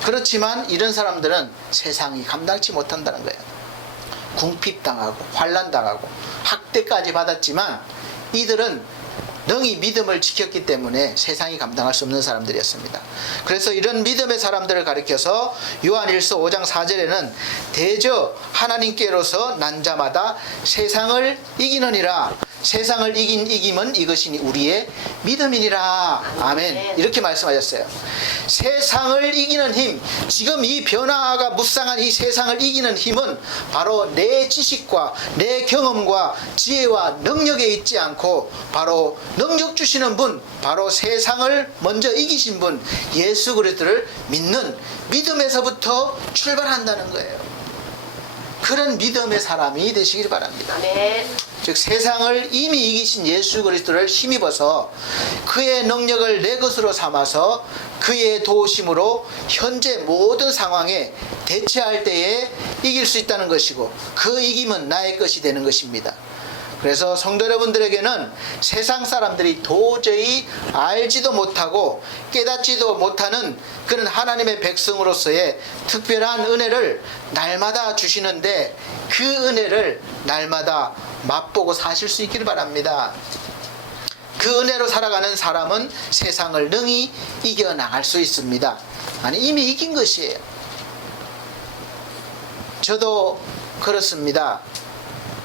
그렇지만 이런 사람들은 세상이 감당치 못한다는 거예요. 궁핍당하고 환난당하고 학대까지 받았지만 이들은 능히 믿음을 지켰기 때문에 세상이 감당할 수 없는 사람들이었습니다. 그래서 이런 믿음의 사람들을 가리켜서 요한일서 5장 4절에는 대저 하나님께로서 난 자마다 세상을 이기느니라. 세상을 이긴 이김은 이것이니 우리의 믿음이니라. 아멘. 이렇게 말씀하셨어요. 세상을 이기는 힘, 지금 이 변화가 무쌍한 이 세상을 이기는 힘은 바로 내 지식과 내 경험과 지혜와 능력에 있지 않고 바로 능력 주시는 분, 바로 세상을 먼저 이기신 분 예수 그리스도를 믿는 믿음에서부터 출발한다는 거예요. 그런 믿음의 사람이 되시길 바랍니다. 아멘. 즉 세상을 이미 이기신 예수 그리스도를 힘입어서 그의 능력을 내 것으로 삼아서 그의 도우심으로 현재 모든 상황에 대처할 때에 이길 수 있다는 것이고 그 이김은 나의 것이 되는 것입니다. 그래서 성도 여러분들에게는 세상 사람들이 도저히 알지도 못하고 깨닫지도 못하는 그런 하나님의 백성으로서의 특별한 은혜를 날마다 주시는데 그 은혜를 날마다 맛보고 사실 수 있기를 바랍니다. 그 은혜로 살아가는 사람은 세상을 능히 이겨나갈 수 있습니다. 아니 이미 이긴 것이에요. 저도 그렇습니다.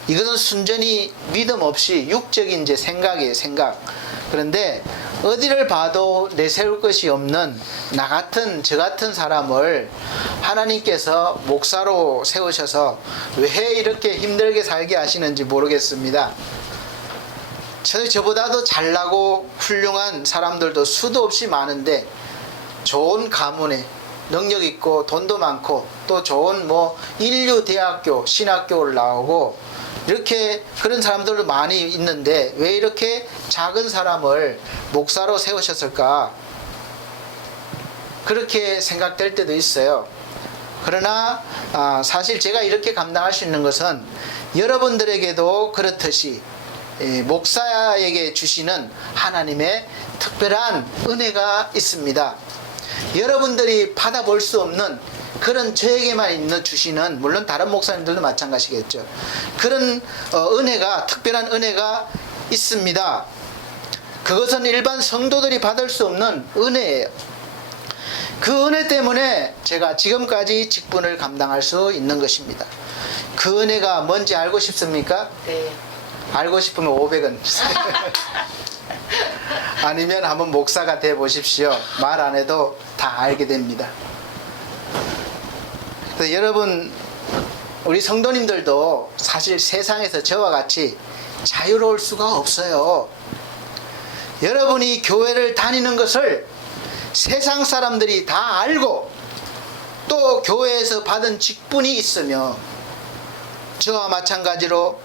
이것은 순전히 믿음 없이 육적인 제 생각이에요. 생각. 그런데 어디를 봐도 내세울 것이 없는 나 같은 저 같은 사람을 하나님께서 목사로 세우셔서 왜 이렇게 힘들게 살게 하시는지 모르겠습니다. 저보다도 잘나고 훌륭한 사람들도 수도 없이 많은데 좋은 가문에 능력 있고 돈도 많고 또 좋은 인류 대학교 신학교를 나오고 이렇게 그런 사람들도 많이 있는데 왜 이렇게 작은 사람을 목사로 세우셨을까? 그렇게 생각될 때도 있어요. 그러나 사실 제가 이렇게 감당할 수 있는 것은 여러분들에게도 그렇듯이 목사에게 주시는 하나님의 특별한 은혜가 있습니다. 여러분들이 받아볼 수 없는 그런 저에게만 있는 주시는, 물론 다른 목사님들도 마찬가지겠죠. 그런 은혜가, 특별한 은혜가 있습니다. 그것은 일반 성도들이 받을 수 없는 은혜예요. 그 은혜 때문에 제가 지금까지 직분을 감당할 수 있는 것입니다. 그 은혜가 뭔지 알고 싶습니까? 네. 알고 싶으면 500원 주세요. 아니면 한번 목사가 돼 보십시오. 말 안 해도 다 알게 됩니다. 그래서 여러분, 우리 성도님들도 사실 세상에서 저와 같이 자유로울 수가 없어요. 여러분이 교회를 다니는 것을 세상 사람들이 다 알고 또 교회에서 받은 직분이 있으며 저와 마찬가지로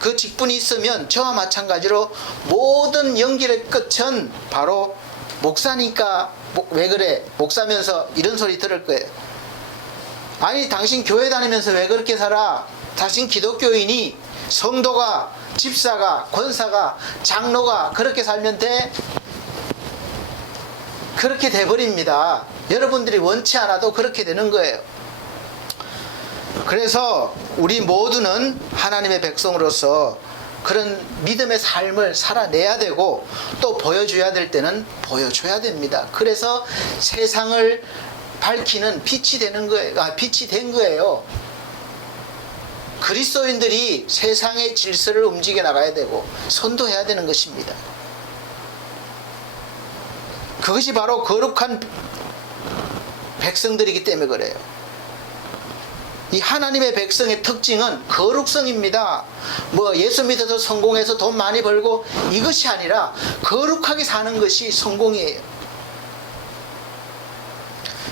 그 직분이 있으면 저와 마찬가지로 모든 연기의 끝은 바로 목사니까 왜 그래? 목사면서 이런 소리 들을 거예요. 아니 당신 교회 다니면서 왜 그렇게 살아? 당신 기독교인이 성도가 집사가 권사가 장로가 그렇게 살면 돼? 그렇게 돼버립니다. 여러분들이 원치 않아도 그렇게 되는 거예요. 그래서 우리 모두는 하나님의 백성으로서 그런 믿음의 삶을 살아내야 되고 또 보여줘야 될 때는 보여줘야 됩니다. 그래서 세상을 밝히는 빛이 되는 거예요. 빛이 된 거예요. 그리스도인들이 세상의 질서를 움직여 나가야 되고 선도해야 되는 것입니다. 그것이 바로 거룩한 백성들이기 때문에 그래요. 이 하나님의 백성의 특징은 거룩성입니다. 뭐 예수 믿어서 성공해서 돈 많이 벌고 이것이 아니라 거룩하게 사는 것이 성공이에요.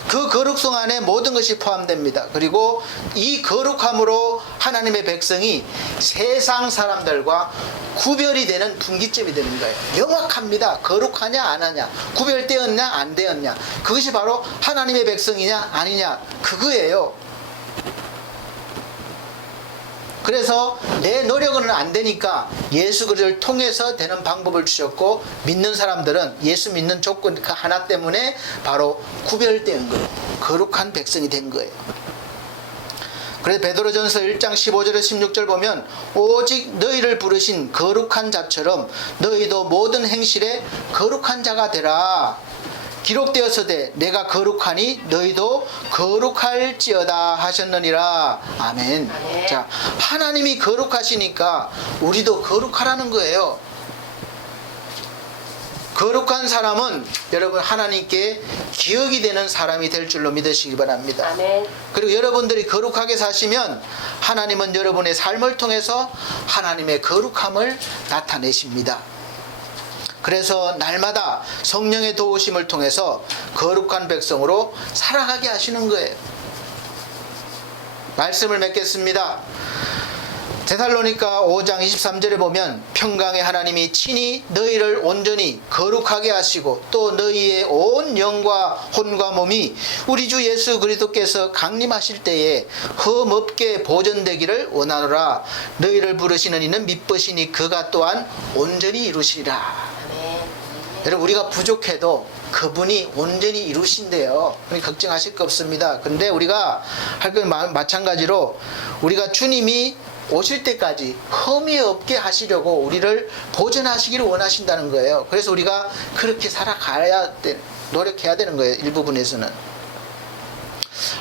그 거룩성 안에 모든 것이 포함됩니다. 그리고 이 거룩함으로 하나님의 백성이 세상 사람들과 구별이 되는 분기점이 되는 거예요. 명확합니다. 거룩하냐 안 하냐, 구별되었냐 안 되었냐, 그것이 바로 하나님의 백성이냐 아니냐, 그거예요. 그래서 내 노력은 안 되니까 예수 그리스도를 통해서 되는 방법을 주셨고, 믿는 사람들은 예수 믿는 조건 그 하나 때문에 바로 구별된 거예요. 거룩한 백성이 된 거예요. 그래서 베드로전서 1장 15절에 16절 보면 오직 너희를 부르신 거룩한 자처럼 너희도 모든 행실에 거룩한 자가 되라. 기록되었으되 내가 거룩하니 너희도 거룩할지어다 하셨느니라. 아멘. 아멘. 자, 하나님이 거룩하시니까 우리도 거룩하라는 거예요. 거룩한 사람은 여러분 하나님께 기억이 되는 사람이 될 줄로 믿으시기 바랍니다. 아멘. 그리고 여러분들이 거룩하게 사시면 하나님은 여러분의 삶을 통해서 하나님의 거룩함을 나타내십니다. 그래서 날마다 성령의 도우심을 통해서 거룩한 백성으로 살아가게 하시는 거예요. 말씀을 맺겠습니다. 데살로니가 5장 23절에 보면 평강의 하나님이 친히 너희를 온전히 거룩하게 하시고 또 너희의 온 영과 혼과 몸이 우리 주 예수 그리스도께서 강림하실 때에 흠없게 보존되기를 원하노라. 너희를 부르시는 이는 미쁘시니 그가 또한 온전히 이루시리라. 여러분, 우리가 부족해도 그분이 온전히 이루신대요. 걱정하실 거 없습니다. 근데 우리가 할 건 마찬가지로 우리가 주님이 오실 때까지 흠이 없게 하시려고 우리를 보존하시기를 원하신다는 거예요. 그래서 우리가 그렇게 살아가야 노력해야 되는 거예요. 일부분에서는.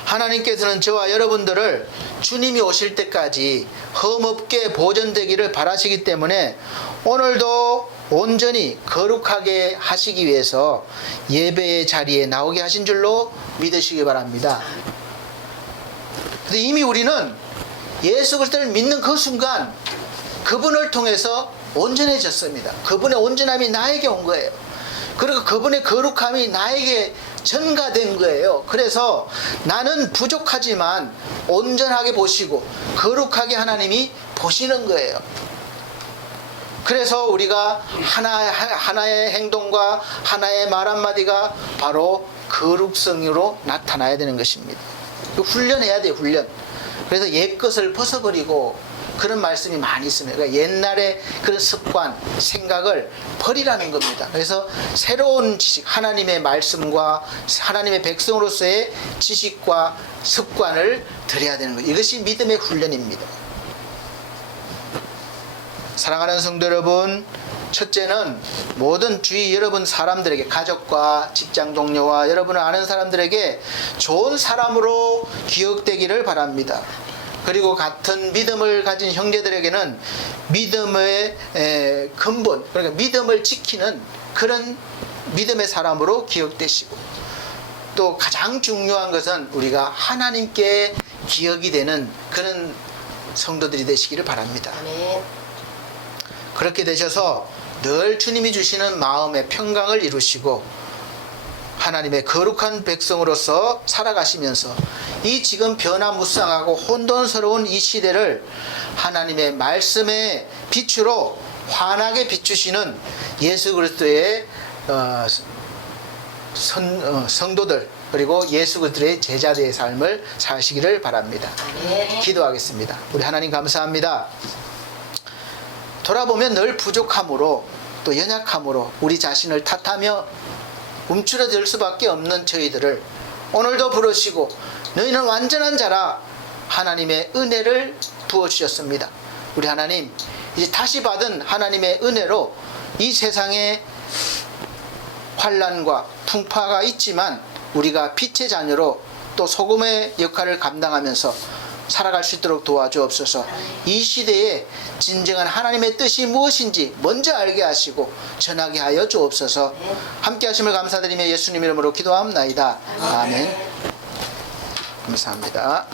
하나님께서는 저와 여러분들을 주님이 오실 때까지 흠없게 보존되기를 바라시기 때문에 오늘도 온전히 거룩하게 하시기 위해서 예배의 자리에 나오게 하신 줄로 믿으시기 바랍니다. 근데 이미 우리는 예수 그리스도를 믿는 그 순간 그분을 통해서 온전해졌습니다. 그분의 온전함이 나에게 온 거예요. 그리고 그분의 거룩함이 나에게 전가된 거예요. 그래서 나는 부족하지만 온전하게 보시고 거룩하게 하나님이 보시는 거예요. 그래서 우리가 하나의 행동과 하나의 말 한마디가 바로 거룩성으로 나타나야 되는 것입니다. 훈련해야 돼요, 훈련. 그래서 옛것을 벗어버리고 그런 말씀이 많이 있습니다. 그러니까 옛날의 그런 습관, 생각을 버리라는 겁니다. 그래서 새로운 지식, 하나님의 말씀과 하나님의 백성으로서의 지식과 습관을 들여야 되는 거예요. 이것이 믿음의 훈련입니다. 사랑하는 성도 여러분, 첫째는 모든 주위 여러분 사람들에게, 가족과 직장 동료와 여러분을 아는 사람들에게 좋은 사람으로 기억되기를 바랍니다. 그리고 같은 믿음을 가진 형제들에게는 믿음의 근본, 그러니까 믿음을 지키는 그런 믿음의 사람으로 기억되시고, 또 가장 중요한 것은 우리가 하나님께 기억이 되는 그런 성도들이 되시기를 바랍니다. 아멘. 그렇게 되셔서 늘 주님이 주시는 마음의 평강을 이루시고 하나님의 거룩한 백성으로서 살아가시면서 이 지금 변화무쌍하고 혼돈스러운 이 시대를 하나님의 말씀의 빛으로 환하게 비추시는 예수 그리스도의 성도들, 그리고 예수 그리스도의 제자들의 삶을 사시기를 바랍니다. 아멘. 기도하겠습니다. 우리 하나님 감사합니다. 돌아보면 늘 부족함으로 또 연약함으로 우리 자신을 탓하며 움츠러들 수밖에 없는 저희들을 오늘도 부르시고 너희는 완전한 자라 하나님의 은혜를 부어주셨습니다. 우리 하나님, 이제 다시 받은 하나님의 은혜로 이 세상에 환난과 풍파가 있지만 우리가 빛의 자녀로 또 소금의 역할을 감당하면서 살아갈 수 있도록 도와주옵소서. 이 시대에 진정한 하나님의 뜻이 무엇인지 먼저 알게 하시고 전하게 하여 주옵소서. 함께 하심을 감사드리며 예수님 이름으로 기도합나이다. 아멘. 감사합니다.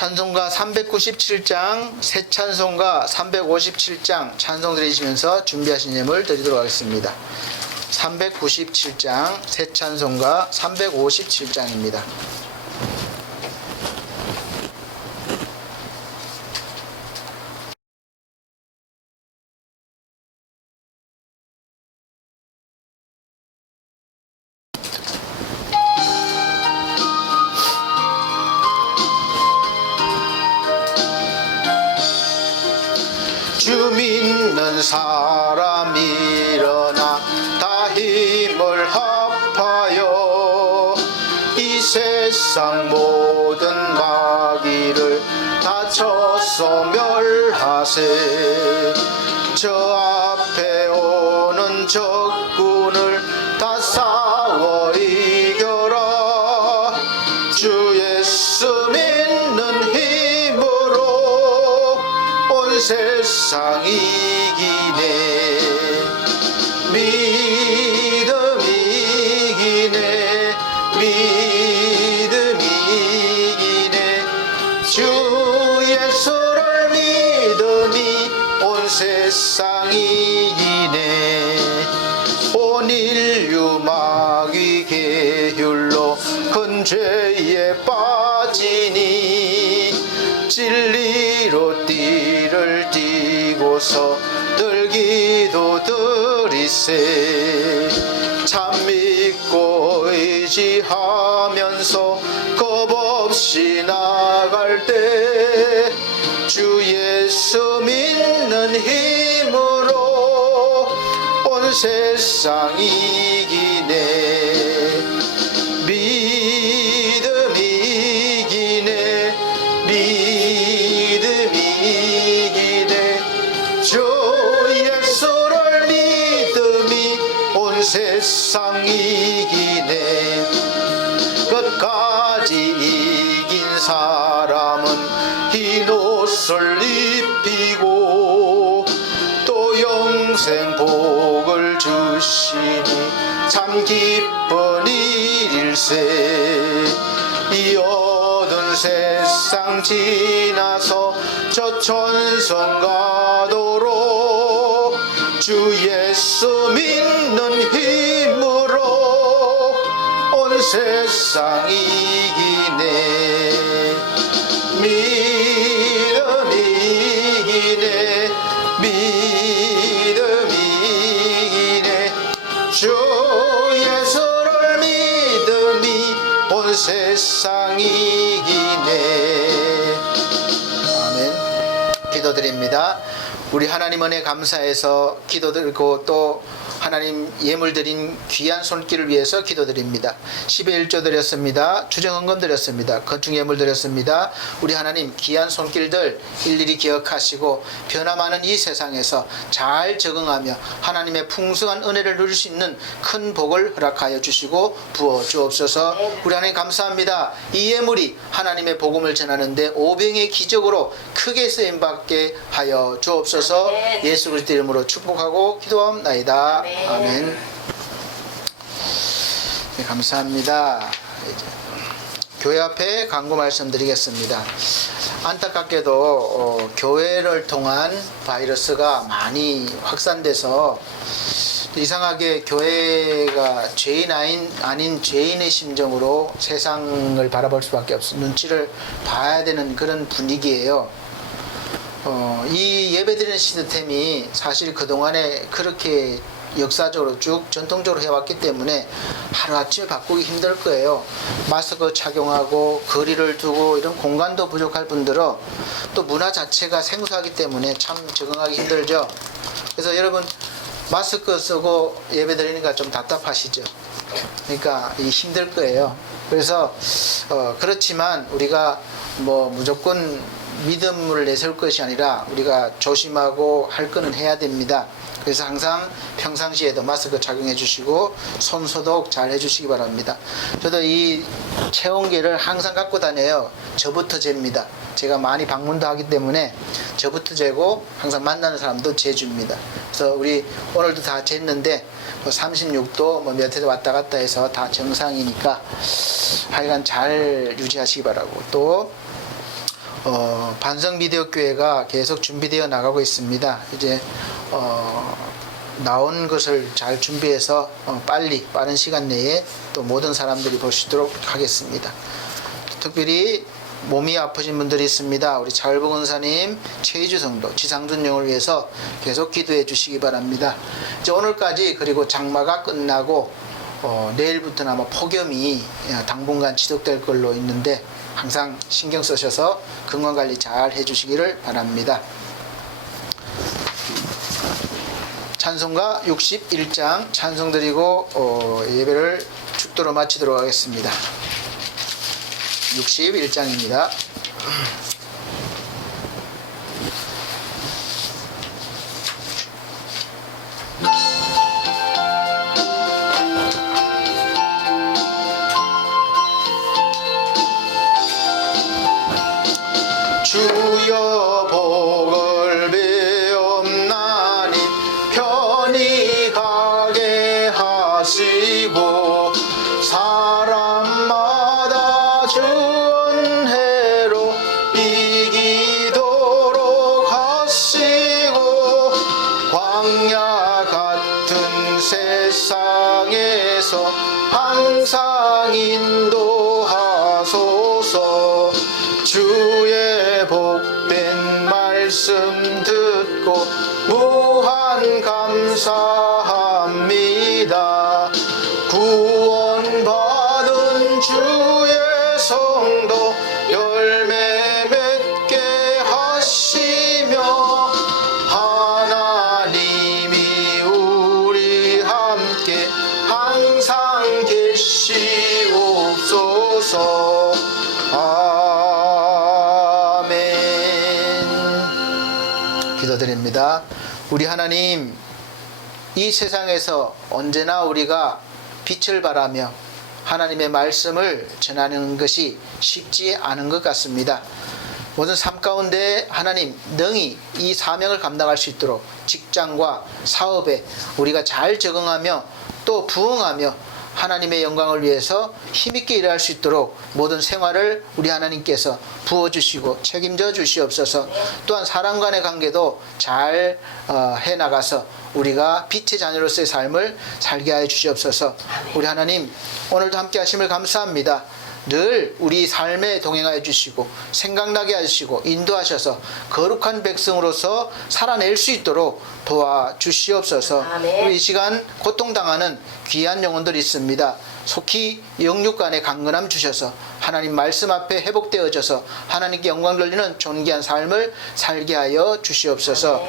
찬송가 397장, 새 찬송가 357장 찬송 드리시면서 준비하신 예물 드리도록 하겠습니다. 397장, 새 찬송가 357장입니다. 주 믿는 사람 일어나 다 힘을 합하여 이 세상 모든 마귀를 다 쳐서 멸하세. 저 앞에 오는 적군을 다 싸워 이겨라. 주 예수 믿는 힘으로 온 세상 이기네. 믿음 이기네. 믿음 이기네. 주 예수를 믿음이 온 세상 이기네. 온 인류 마귀 계율로 큰 죄에 빠지니 진리로 띠를 띠고서 들기도 들이세. 참 믿고 의지하면서 겁없이 나갈 때 주 예수 믿는 힘으로 온 세상 이기네. 믿음 이기네. 믿음 이기네. 주 예수를 믿음이 온 세상 이기네. 끝까지 이긴 사람은 흰 옷을 입히고 또 영생 복을 주시니 참 기쁜 일일세. 이 어두운 세상 지나서 저 천성 가도록 주 예수 믿는 힘으로 온 세상 이기네. 믿음 이기네. 믿음 이기네. 주 예수를 믿음이 온 세상 이기네. 아멘. 기도드립니다. 우리 하나님 은혜 감사해서 기도드리고 또 하나님 예물 드린 귀한 손길을 위해서 기도드립니다. 10의 1조 드렸습니다. 주정헌금 드렸습니다. 건축 예물 드렸습니다. 우리 하나님 귀한 손길들 일일이 기억하시고 변화 많은 이 세상에서 잘 적응하며 하나님의 풍성한 은혜를 누릴 수 있는 큰 복을 허락하여 주시고 부어 주옵소서. 우리 하나님 감사합니다. 이 예물이 하나님의 복음을 전하는데 오병의 기적으로 크게 쓰임받게 하여 주옵소서. 예수 그리스도 이름으로 축복하고 기도합나이다. 아멘. 네, 감사합니다. 이제 교회 앞에 광고 말씀드리겠습니다. 안타깝게도 교회를 통한 바이러스가 많이 확산돼서 이상하게 교회가 죄인 아닌 죄인의 심정으로 세상을 바라볼 수밖에 없어 눈치를 봐야 되는 그런 분위기예요. 이 예배드리는 시스템이 사실 그동안에 그렇게 역사적으로 쭉 전통적으로 해왔기 때문에 하루아침에 바꾸기 힘들 거예요. 마스크 착용하고 거리를 두고 이런 공간도 부족할 뿐더러 또 문화 자체가 생소하기 때문에 참 적응하기 힘들죠. 그래서 여러분 마스크 쓰고 예배 드리니까 좀 답답하시죠. 그러니까 힘들 거예요. 그래서 그렇지만 우리가 뭐 무조건 믿음을 내세울 것이 아니라 우리가 조심하고 할 거는 해야 됩니다. 그래서 항상 평상시에도 마스크 착용해 주시고 손 소독 잘 해주시기 바랍니다. 저도 이 체온계를 항상 갖고 다녀요. 저부터 잽니다. 제가 많이 방문도 하기 때문에 저부터 재고 항상 만나는 사람도 재줍니다. 그래서 우리 오늘도 다 쟀는데 36도 몇 해 왔다 갔다 해서 다 정상이니까 하여간 잘 유지하시기 바라고, 또 반성 미디어 교회가 계속 준비되어 나가고 있습니다. 이제 나온 것을 잘 준비해서 빠른 시간 내에 또 모든 사람들이 볼 수 있도록 하겠습니다. 특별히 몸이 아프신 분들이 있습니다. 우리 차을복 원사님, 최희주 성도, 지상준 영을 위해서 계속 기도해 주시기 바랍니다. 이제 오늘까지 그리고 장마가 끝나고 내일부터는 아마 폭염이 당분간 지속될 걸로 있는데 항상 신경 쓰셔서 건강관리 잘 해주시기를 바랍니다. 찬송가 61장 찬송 드리고 예배를 축도로 마치도록 하겠습니다. 61장입니다. 주여 복을 베옵나니 편히 가게 하시고 사람마다 주 은혜로 이기도록 하시고 광야 같은 세상에서 항상 인도하소서. 주의 복된 말씀 듣고 무한 감사합니다. 구원받은 주의 성도 열매 맺게 하시며 하나님이 우리 함께 항상 계시옵소서. 기도드립니다. 우리 하나님, 이 세상에서 언제나 우리가 빛을 발하며 하나님의 말씀을 전하는 것이 쉽지 않은 것 같습니다. 모든 삶 가운데 하나님 능히 이 사명을 감당할 수 있도록 직장과 사업에 우리가 잘 적응하며 또 부응하며 하나님의 영광을 위해서 힘있게 일할 수 있도록 모든 생활을 우리 하나님께서 부어주시고 책임져 주시옵소서. 또한 사람 간의 관계도 잘 해나가서 우리가 빛의 자녀로서의 삶을 살게 하여 주시옵소서. 우리 하나님 오늘도 함께 하심을 감사합니다. 늘 우리 삶에 동행하여 주시고 생각나게 하시고 인도하셔서 거룩한 백성으로서 살아낼 수 있도록 도와주시옵소서. 우리 이 시간 고통당하는 귀한 영혼들이 있습니다. 속히 영육간에 강건함 주셔서 하나님 말씀 앞에 회복되어져서 하나님께 영광 돌리는 존귀한 삶을 살게 하여 주시옵소서.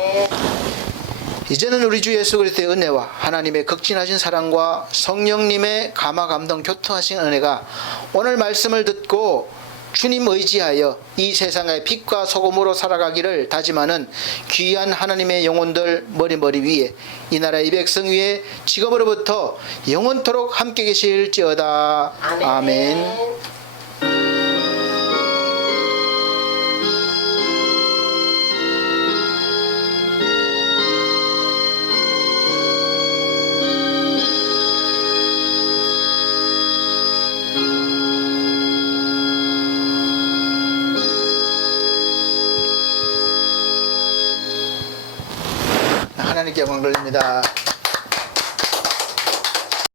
이제는 우리 주 예수 그리스도의 은혜와 하나님의 극진하신 사랑과 성령님의 감화 감동 교통하신 은혜가 오늘 말씀을 듣고 주님 의지하여 이 세상의 빛과 소금으로 살아가기를 다짐하는 귀한 하나님의 영혼들 머리 위에 이 나라의 백성 위에 지금으로부터 영원토록 함께 계실지어다. 아멘. 하나님께 영광 돌립니다.